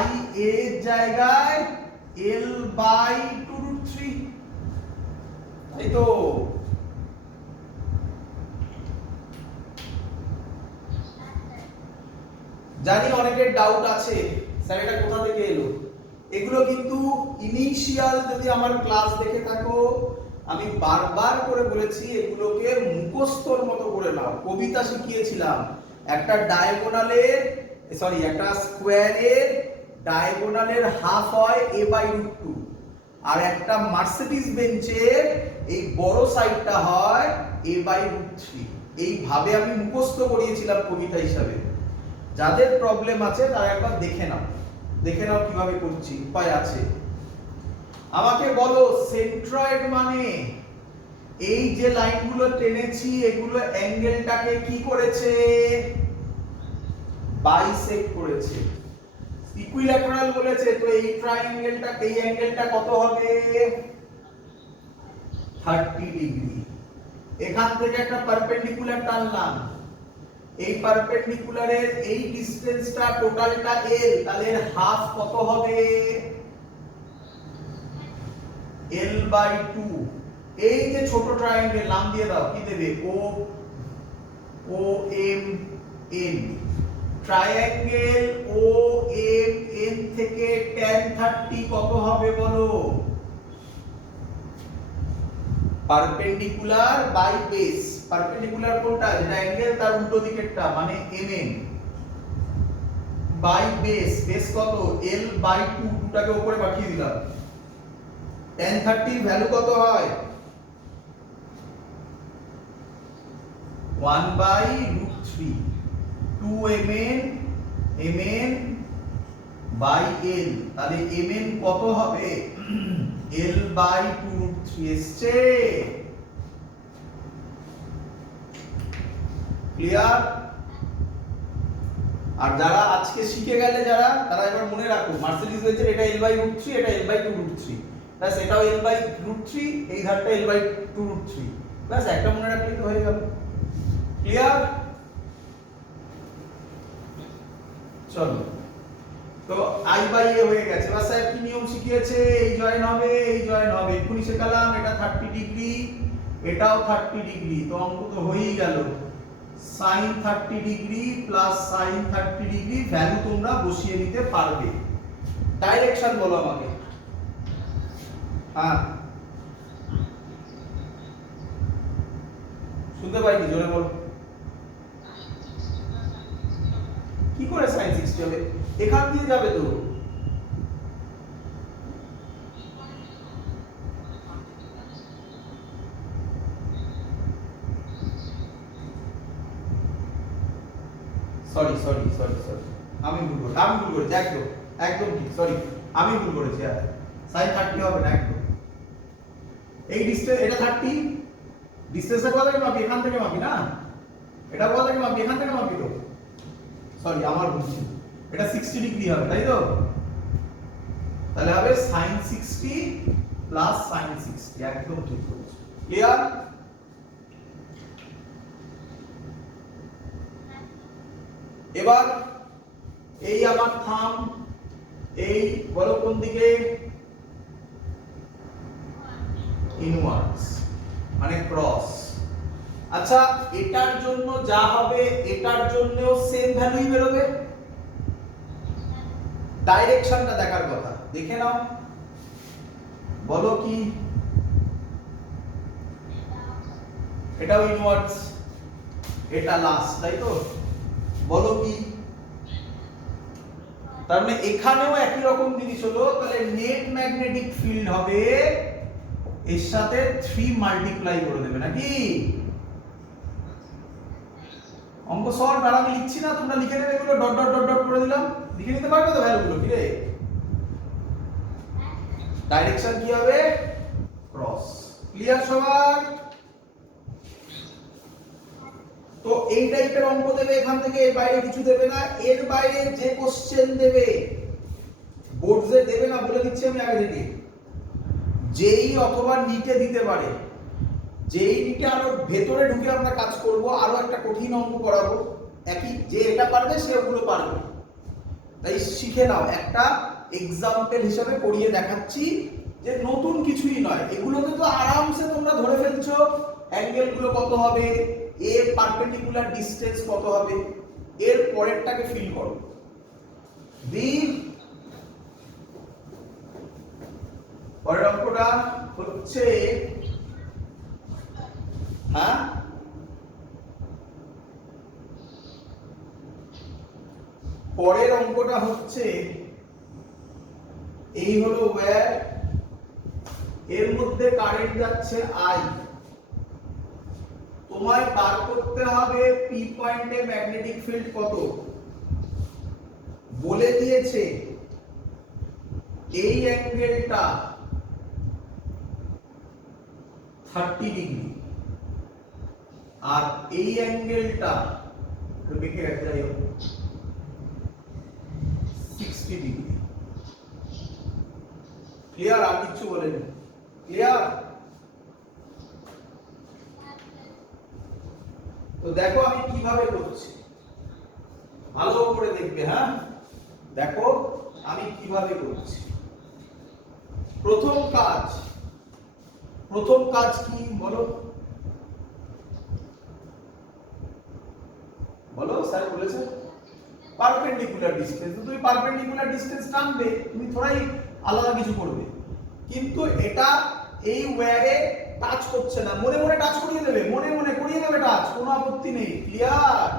I/a জায়গায় l/2√3। তাই তো? জানি অনেকের ডাউট আছে, স্যার এটা কোথা থেকে এলো। এগুলো কিন্তু ইনিশিয়াল যদি আমার ক্লাস দেখে থাকো, আমি বারবার করে বলেছি এগুলোকে মুখস্থর মতো করে নাও। কবিতা শিখিয়েছিলাম, একটা ডায়াগোনালের একটা স্কোয়ারের ডায়াগোনালের হাফ হয় a/√2, আর একটা মার্সেডিজ বেঞ্চের এই বড় সাইডটা হয় a/√3। এইভাবে আমি মুখস্থ করিয়েছিলাম কবিতা হিসাবে। যাদের প্রবলেম আছে তারা একবার দেখে নাও কিভাবে করছি, উপায় আছে। আমাকে বলো সেন্ট্রয়েড মানে এই যে লাইনগুলো টেনেছি এগুলো অ্যাঙ্গেলটাকে কি করেছে? বাইসেক্ট করেছে। ইকুইল্যাটারাল বলেছে, তো এই ট্রায়াঙ্গেলটা, এই অ্যাঙ্গেলটা কত হবে? 30 ডিগ্রি। এখান থেকে একটা পারপেন্ডিকুলার টানলাম, এই পারপেন্ডিকুলারের এই ডিসটেন্সটা টোটালটা l, তাহলে এর হাফ কত হবে? l/2। এই যে ছোট ট্রায়াঙ্গেল নাম দিয়ে দাও, কি দেবে? OMN। ট্রায়াঙ্গেল OMN থেকে tan 30 কত হবে বলো? Perpendicular by base. পারপেন্ডিকুলার কোনটা? যেটা অ্যাঙ্গেল তার উল্টো দিকেরটা, মানে mn বাই বেস। বেস কত? l/2। টাকে উপরে পাঠিয়ে দিলাম। tan 30 এর ভ্যালু কত হয়? 1/√3। 2mn বাই l, তাহলে mn কত হবে? l/2√3 এসছে। ক্লিয়ার? আর যারা আজকে শিখে গেলে তারা এবার মনে রাখো, মার্সেডিজ বেঞ্চের এটা l/√3, এটা l/2√3। ব্যাস এটাও l/√3, এই ধারটা l/2√3, ব্যাস একটা মনে রাখলেই তো হয়ে গেল। ক্লিয়ার? চলো, তো i/a হয়ে গেছে। এবার স্যার কি নিয়ম শিখিয়েছে? এই জয়েন হবে, এই জয়েন হবে, এক্ষুনি শেখালাম। এটা 30 ডিগ্রি, এটাও 30 ডিগ্রি, তো অঙ্ক তো হয়েই গেল। sin 30 degree plus sin 30 degree value তোমরা বসিয়ে নিতে পারবে। ডাইরেকশন বলো আমাকে। হ্যাঁ, শুনতে পাইনি, জোরে বলো। কি করে sin 60 হবে? এখান দিয়ে যাবে তো। সরি আমি ভুল করেছি, একদম ঠিক, সরি আমি ভুল করেছি। sin 30 হবে না একদম। এই ডিসটেন্স, এটা 30, ডিসটেন্সটা কোথা থেকে মাপি? এখান থেকে মাপি না, এটা কোথা থেকে মাপি? এখান থেকে মাপি তো। সরি, আমার ভুল ছিল। এটা 60 ডিগ্রি হবে, তাই তো? তাহলে হবে sin 60 প্লাস sin 60, একদম ঠিক বলেছো। ক্লিয়ার? এবার এই আমার থাম, এই বলো কোন দিকে? ইনওয়ার্ডস, মানে ক্রস। আচ্ছা, এটার জন্য যা হবে এটার জন্যও সেম ভ্যালুই বেরোবে। ডাইরেকশনটা দেখার কথা, দেখে নাও, বলো কি? এটাও ইনওয়ার্ডস, এটা লাস্ট, তাই তো? বলো কি? তার মানে এখানেও একই রকম জিনিস হলো। তাহলে নেট ম্যাগনেটিক ফিল্ড হবে এর সাথে 3 মাল্টিপ্লাই করে দেবে নাকি? অঙ্ক সলভ, আর আমি লিখছি না, তোমরা লিখে নেবে এগুলো, ডট ডট ডট ডট করে দিলাম, লিখে নিতে পারবে তো ভ্যালুগুলো? কি রে, ডাইরেকশন কি হবে? ক্রস। ক্লিয়ার সবার? তো এই টাইপের অঙ্ক দেবে এখান থেকে, এর বাইরে কিছু দেবে না। এর বাইরে যে কোশ্চেন দেবে, বোর্ডে দেবে না, বলে দিচ্ছি আমি আগে থেকে, যেই অথবা নিটে দিতে পারে। যেই নিটে আরো ভেতরে ঢুকে আমরা কাজ করব, আরো একটা কঠিন অঙ্ক করাবো, একই যে এটা পারবে সে ওগুলো পারবে। তাই শিখে নাও, একটা এক্সাম্পল হিসেবে করিয়ে দেখাচ্ছি যে নতুন কিছুই নয়। এগুলোতে তো আরামসে তোমরা ধরে ফেলছো, অ্যাঙ্গেল গুলো কত হবে, এর পারপেন্ডিকুলার ডিসটেন্স কত হবে, এর পরেরটাকে ফিল করো। পরের অঙ্কটা হচ্ছে, হ্যাঁ, পরের অঙ্কটা হচ্ছে এই হলো ওয়্যার, এর মধ্যে কারেন্ট যাচ্ছে I, তোমায় বার করতে হবে পি পয়েন্টে ম্যাগনেটিক ফিল্ড কত। বলে দিয়েছে এই অ্যাঙ্গেলটা 30 ডিগ্রি আর এই অ্যাঙ্গেলটা বেঁকে গেছে, যাই হোক 60 ডিগ্রি। ক্লিয়ার? আর কিছু বলেনি? ক্লিয়ার? তো দেখো আমি কিভাবে করছি, ভালো করে দেখবে। হ্যাঁ, দেখো আমি কিভাবে করছি। প্রথম কাজ কি বলো? বলো, স্যার বলেছে পারপেন্ডিকুলার ডিসটেন্স। তুমি পারপেন্ডিকুলার ডিসটেন্স টানবে, তুমি থোড়াই আলাদা কিছু করবে, কিন্তু এটা এই ওয়্যারে টাচ করছে না। মনে মনে টাচ করিয়ে দেবে, মনে মনে করিয়ে দেবে টাচ, কোনো আপত্তি নেই। ক্লিয়ার?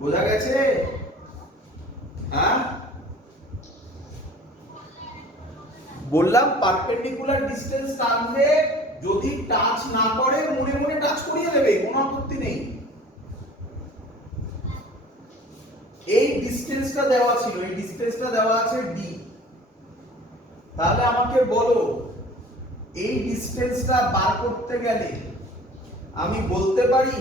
বোঝা গেছে? হ্যাঁ, বললাম পারপেন্ডিকুলার ডিসটেন্স টানবে, যদি টাচ না করে মনে মনে টাচ করিয়ে দেবে, কোনো আপত্তি নেই। এই ডিসটেন্সটা দেওয়া ছিল, এই ডিসটেন্সটা দেওয়া আছে d। তাহলে আমাকে বলো এই ডিসটেন্সটা বার করতে গেলে আমি বলতে পারি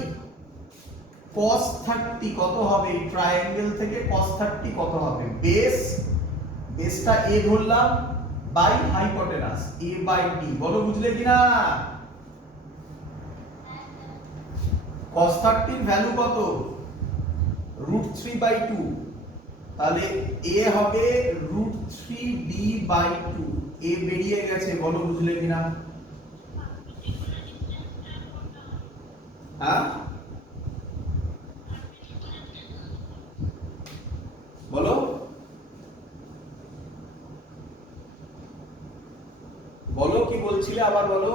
cos 30 কত হবে? এই ট্রায়াঙ্গেল থেকে cos 30 কত হবে? বেসটা a ধরলাম by hypotenuse a by d। বলো বুঝলে কিনা? cos 30 এর ভ্যালু কত? √3/2। তাহলে a হবে √3d বাই 2। a বেরিয়ে গেছে, বলো বুঝলে কিনা? হ্যাঁ বলো বলো কি বলছিলে, আবার বলো।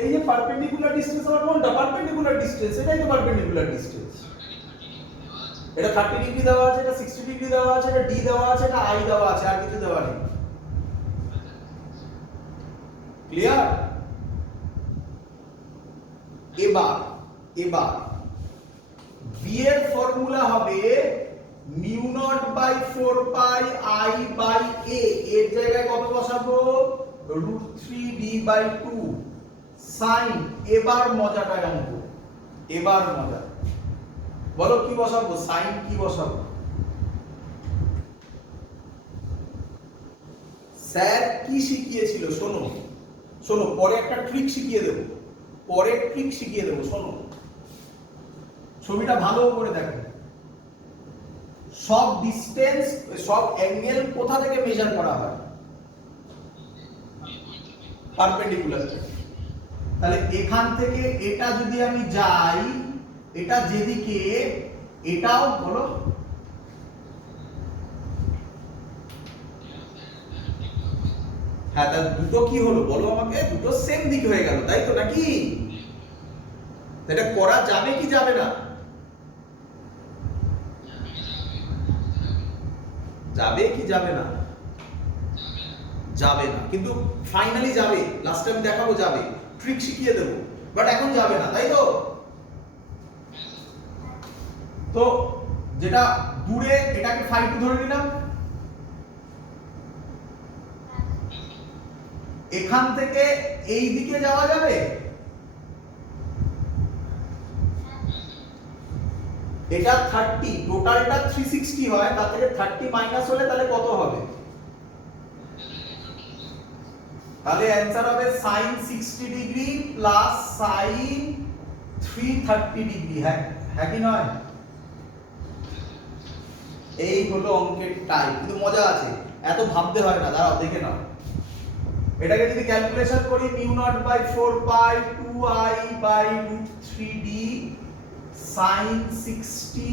এই যে পারপেন্ডিকুলার ডিসটেন্স, আমার কোনটা পারপেন্ডিকুলার ডিসটেন্স? এটাই তো পারপেন্ডিকুলার ডিসটেন্স। এটা 30 ডিগ্রি দেওয়া আছে, এটা 60 ডিগ্রি দেওয়া আছে, এটা d দেওয়া আছে, এটা i দেওয়া আছে, আর কিছু দেওয়া নেই। ক্লিয়ার? এবার b এর ফর্মুলা হবে mu naught by 4 pi i by a। এর জায়গায় কত বসাবো? √3d by 2 sign. এবার মজাটার অঙ্ক, এবার মজা। বলো কি বসাবো? সাইন কি বসাবো? স্যার কি শিখিয়েছিল? শোনো শোনো, পরে একটা ট্রিক শিখিয়ে দেবো, পরে ট্রিক শিখিয়ে দেবো। শোনো, ছবিটা ভালো করে দেখো। সব ডিসটেন্স, সব অ্যাঙ্গেল কোথা থেকে মেজার করা হয়? পারপেন্ডিকুলার থেকে। তাহলে এখান থেকে এটা যদি আমি যাই, এটা যেদিকে, এটাও বলো হ্যাঁ, তাহলে দুটো কি হলো বলো আমাকে? দুটো সেম দিক হয়ে গেল, তাই তো নাকি? এটা করা যাবে কি যাবে না? যাবে কি যাবে না? যাবে না, কিন্তু ফাইনালি যাবে। লাস্টে আমি দেখাবো যাবে, ট্রিক শিখিয়ে দেবো, বাট এখন যাবে না, তাই তো? তো যেটা দূরে, এটাকে ϕ2 ধরে নিলাম। এখান থেকে এই দিকে যাওয়া যাবে? এটা 30, টোটালটা 360 হয়, তার থেকে 30 মাইনাস হলে তাহলে কত হবে? তাহলে অ্যানসার হবে sin 60 degree plus sin 330 degree. হ্যাঁ হ্যাঁ কি নয়? এই হলো অঙ্কের টাইপ, কিন্তু মজা আছে, এত ভাবতে হয় না। দাঁড়াও দেখে নাও। এটাকে যদি ক্যালকুলেশন করি, mu naught by 4 pi 2i by √3d sin 60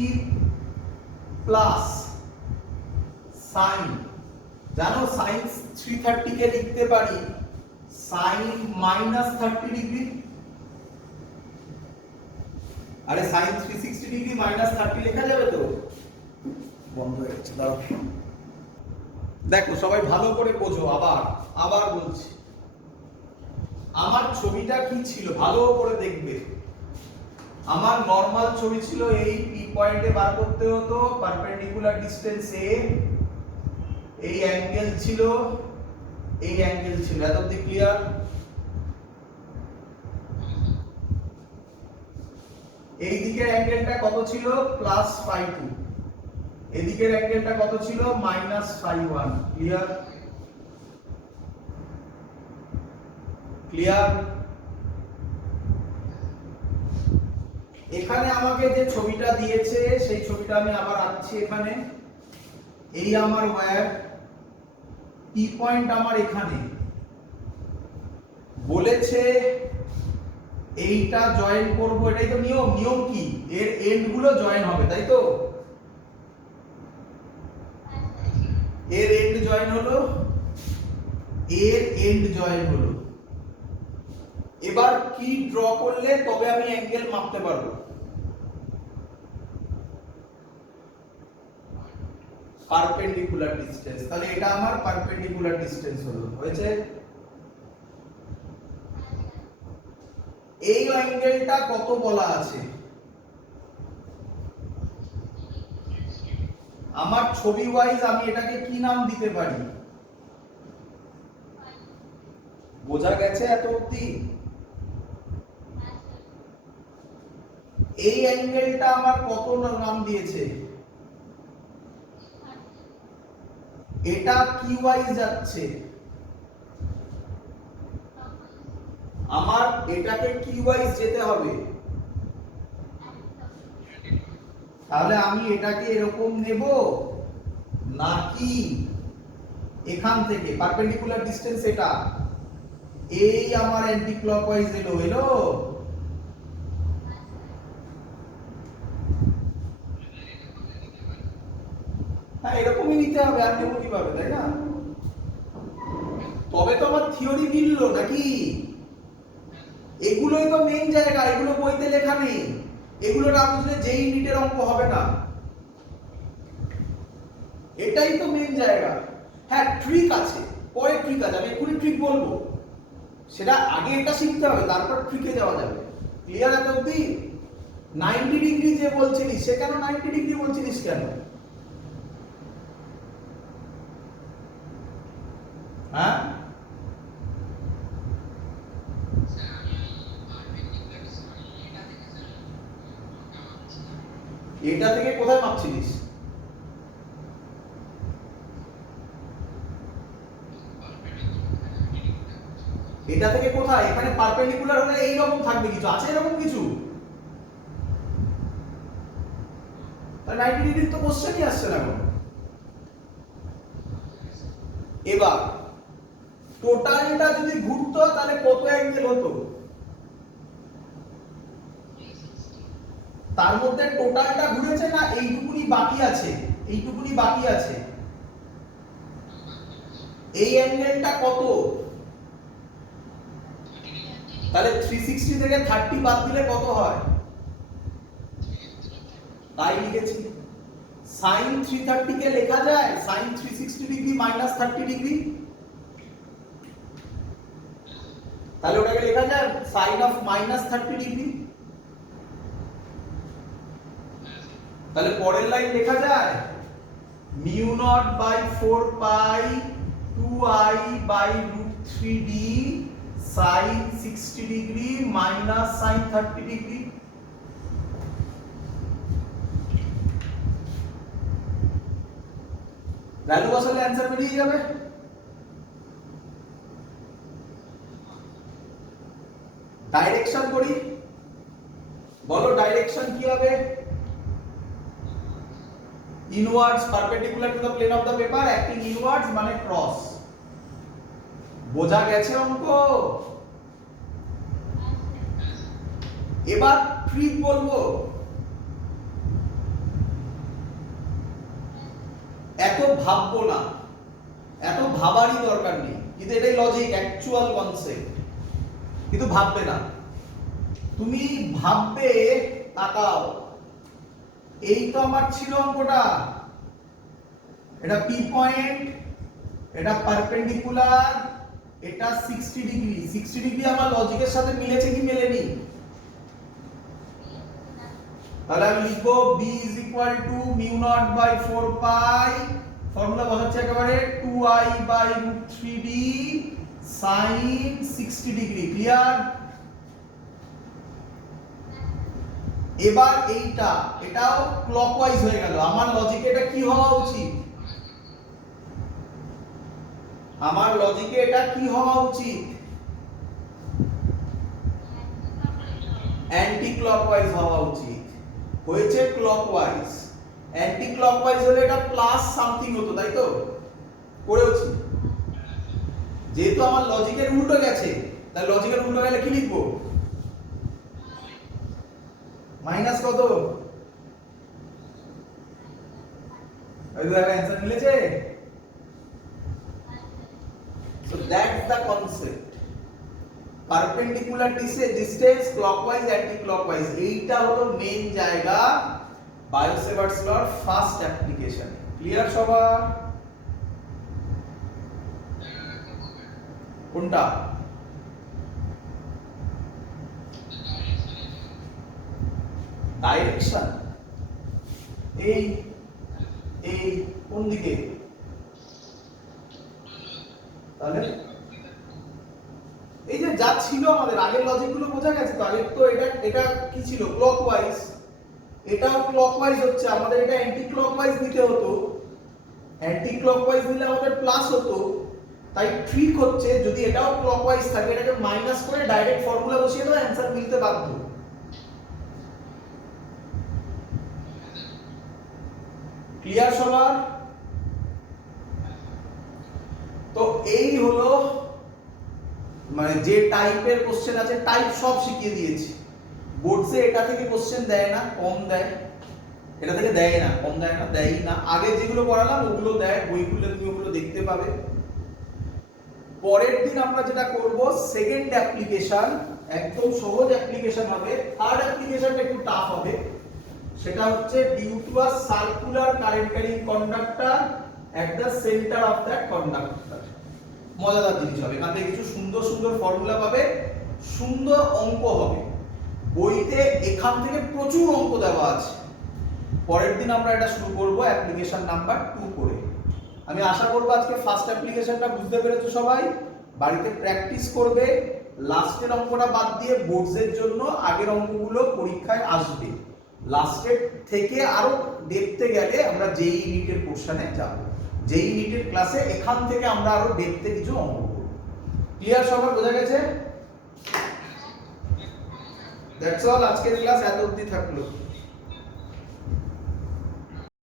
plus sin, জানো sin 330 কে লিখতে পারি sin -30 ডিগ্রি। আরে sin 360 ডিগ্রি -30 লেখা যাবে তো? বন্ধ হয়ে গেছে, দাঁড়াও। দেখো সবাই ভালো করে বোঝো, আবার বলছি। আমার ছবিটা কি ছিল ভালো করে দেখবে। আমার নরমাল ছবি ছিল, এই পি পয়েন্টে বার করতে হতো পারপেন্ডিকুলার ডিসটেন্স এ, এই অ্যাঙ্গেল ছিল, এই অ্যাঙ্গেল ছিল। এত অবধি ক্লিয়ার? এই দিকের অ্যাঙ্গেলটা কত ছিল? +φ2। এদিকের অ্যাঙ্গেলটা কত ছিল? -φ1। ক্লিয়ার? ক্লিয়ার? এখানে আমাকে যে ছবিটা দিয়েছে সেই ছবিটা আমি আবার আঁকছি এখানে। এই আমার ওয়্যার, পি পয়েন্ট আমার এখানে, বলেছে এইটা জয়েন করব। এটাই তো নিয়ম। নিয়ম কি? এর এন্ড গুলো জয়েন হবে, তাই তো? এর এন্ড জয়েন হলো, এর এন্ড জয়েন হলো। এবার কি ড্র করলে তবে আমি অ্যাঙ্গেল মাপতে পারবো? Perpendicular distance. তাহলে এটা আমার পারপেন্ডিকুলার ডিসটেন্স হলো, হয়েছে? এই অ্যাঙ্গেলটা কত বলা আছে? আমার ছবি ওয়াইজ আমি এটাকে কি নাম দিতে পারি? বোঝা গেছে এত অবধি? এই অ্যাঙ্গেলটা আমার কত নাম দিয়েছে? এটা কি ওয়াইজ যাচ্ছে? আমার এটাকে কি ওয়াইজ যেতে হবে। তাহলে আমি এটাকে এরকম নেব নাকি এখান থেকে পারপেন্ডিকুলার ডিসটেন্স এটা এই আমার অ্যান্টি ক্লকওয়াইজ এলো। হ্যাঁ, এরকমই নিতে হবে, আর নেবো কিভাবে, তাই না? তবে তো আমার থিওরি মিললো নাকি? এগুলোই তো মেইন জায়গা, এগুলো বইতে লেখা নেই। এগুলো না বুঝলে যেই নিটের অঙ্ক হবে না। এটাই তো মেইন জায়গা। হ্যাঁ, ট্রিক আছে, পরে ট্রিক আছে, আমি এক্ষুনি ট্রিক বলবো। সেটা আগে এটা শিখতে হবে, তারপর ট্রিকে যাওয়া যাবে। ক্লিয়ার এত অব্দি? 90 ডিগ্রি যে বলছিলিস, সে কেন 90 ডিগ্রি বলছিলিস কেন? হ্যাঁ, এটা থেকে কোথায় মাপছিলিস? এটা থেকে কোথায়? এখানে পারপেন্ডিকুলার হলে এই রকম থাকবে, কিছু আছে এরকম কিছু? তাহলে 90 ডিগ্রি তো কোশ্চেনই আসছে না এখন। এবার টোটালটা যদি ঘুরতো তাহলে কত অ্যাঙ্গেল হতো? তার মধ্যে টোটালটা ঘুরেছে না এইটুকুনি বাকি আছে? এইটুকুনি বাকি আছে। এই অ্যাঙ্গেলটা কত? তাহলে 360 থেকে 30 বাদ দিলে কত হয়? তাই লিখেছি। sin 330 কে লেখা যায় sin 360 ডিগ্রি মাইনাস 30 ডিগ্রি। তাহলে ওটাকে লেখা যায় sin অফ মাইনাস 30 ডিগ্রি। তাহলে পরের লাইন লেখা যায় mu naught by 4 pi 2i by root 3d sin 60 degree minus sin 30 degree. Value বসালে অ্যান্সার বেরিয়ে যাবে। ডাইরেকশন করি, বলো ডাইরেকশন কি হবে? Inwards perpendicular to the plane of the paper acting inwards মানে ক্রস। বোঝা গেছে অঙ্ক? এবার ট্রিক বলবো। এত ভাববো না, এত ভাবারই দরকার নেই, কিন্তু এটাই লজিক, অ্যাকচুয়াল কনসেপ্ট, কিন্তু ভাববে না। তুমি ভাববে, তাকাও, এই তো আমার ছিল অঙ্কটা, এটা পি পয়েন্ট, এটা পারপেন্ডিকুলার, এটা 60 ডিগ্রি। 60 ডিগ্রি আমার লজিকের সাথে মিলেছে কি মেলেনি? তাহলে আমি লিখবো b is equal to mu naught by 4 pi, formula বসাচ্ছি একেবারে 2i by root 3d sin 60 degree. Clear? এবার এইটা, এটাও ক্লকওয়াইজ হয়ে গেল। আমার লজিকে এটা কি হওয়া উচিত? আমার লজিকে এটা কি হওয়া উচিত? অ্যান্টি ক্লকওয়াইজ হওয়া উচিত। হয়েছে ক্লকওয়াইজ। অ্যান্টি ক্লকওয়াইজ হলে এটা প্লাস সামথিং হতো, তাই তো? করেওছি। যেহেতু আমার লজিকের উল্টো গেছে, তাই লজিকের উল্টো গেলে কি লিখবো? মাইনাস কত? এই দেখো অ্যানসার মিলেছে। So that's the concept. Perpendicular distance clockwise anti clockwise এইটা হলো মেইন জায়গা বায়োসেভার্টস লর ফার্স্ট অ্যাপ্লিকেশন। ক্লিয়ার সবার? কোনটা? ডাইরেকশন এই এই কোন দিকে? তাহলে এই যে যা ছিল আমাদের আগের লজিকগুলো বোঝা গেছে তো। আগের তো এটা এটা কি ছিল, ক্লকওয়াইজ, এটাও ক্লকওয়াইজ হচ্ছে, আমাদের এটা অ্যান্টি ক্লকওয়াইজ নিতে হতো, অ্যান্টি ক্লকওয়াইজ নিলে আমাদের প্লাস হতো। তাই ঠিক হচ্ছে যদি এটাও ক্লকওয়াইজ থাকে এটাকে মাইনাস করে ডাইরেক্ট ফর্মুলা বসিয়ে দাও, অ্যানসার মিলতে বাধ্য। ক্লিয়ার সবার? তো এই হলো মানে যে টাইপের কোশ্চেন আছে, টাইপ সব শিখিয়ে দিয়েছি। বোর্ডসে এটা থেকে কোশ্চেন দেয় না, কম দেয়, এটা থেকে দেয় না, কম দেয় না, দেয়ই না। আগে যেগুলো পড়ালাম ওগুলো দেয়, বইগুলো তুমি ওগুলো দেখতে পাবে। পরের দিন আমরা যেটা করব সেকেন্ড অ্যাপ্লিকেশন, একদম সহজ অ্যাপ্লিকেশন হবে। থার্ড অ্যাপ্লিকেশনটা একটু টাফ হবে, সেটা হচ্ছে due to a circular current carrying conductor at the centre of that conductor. মজাদার জিনিস হবে, এখান থেকে কিছু সুন্দর সুন্দর ফর্মুলা পাবে, সুন্দর অঙ্ক হবে। বইতে এখান থেকে প্রচুর অঙ্ক দেওয়া আছে। পরের দিন আমরা এটা শুরু করব অ্যাপ্লিকেশন নাম্বার 2 করে। আমি আশা করব আজকে ফার্স্ট অ্যাপ্লিকেশনটা বুঝতে পেরেছো সবাই। বাড়িতে প্র্যাকটিস করবে, লাস্টের অঙ্কটা বাদ দিয়ে বোর্ডসের জন্য আগের অঙ্কগুলো পরীক্ষায় আসবে। লাস্টের থেকে আরো ডেপথে গেলে আমরা জেই নিটের পোরশনে যাব, জেই নিটের ক্লাসে এখান থেকে আমরা আরো ডেপথে কিছু অঙ্ক করব। ক্লিয়ার সবার? বোঝা গেছে? দ্যাটস অল, আজকের ক্লাস এত অবধি থাকলো।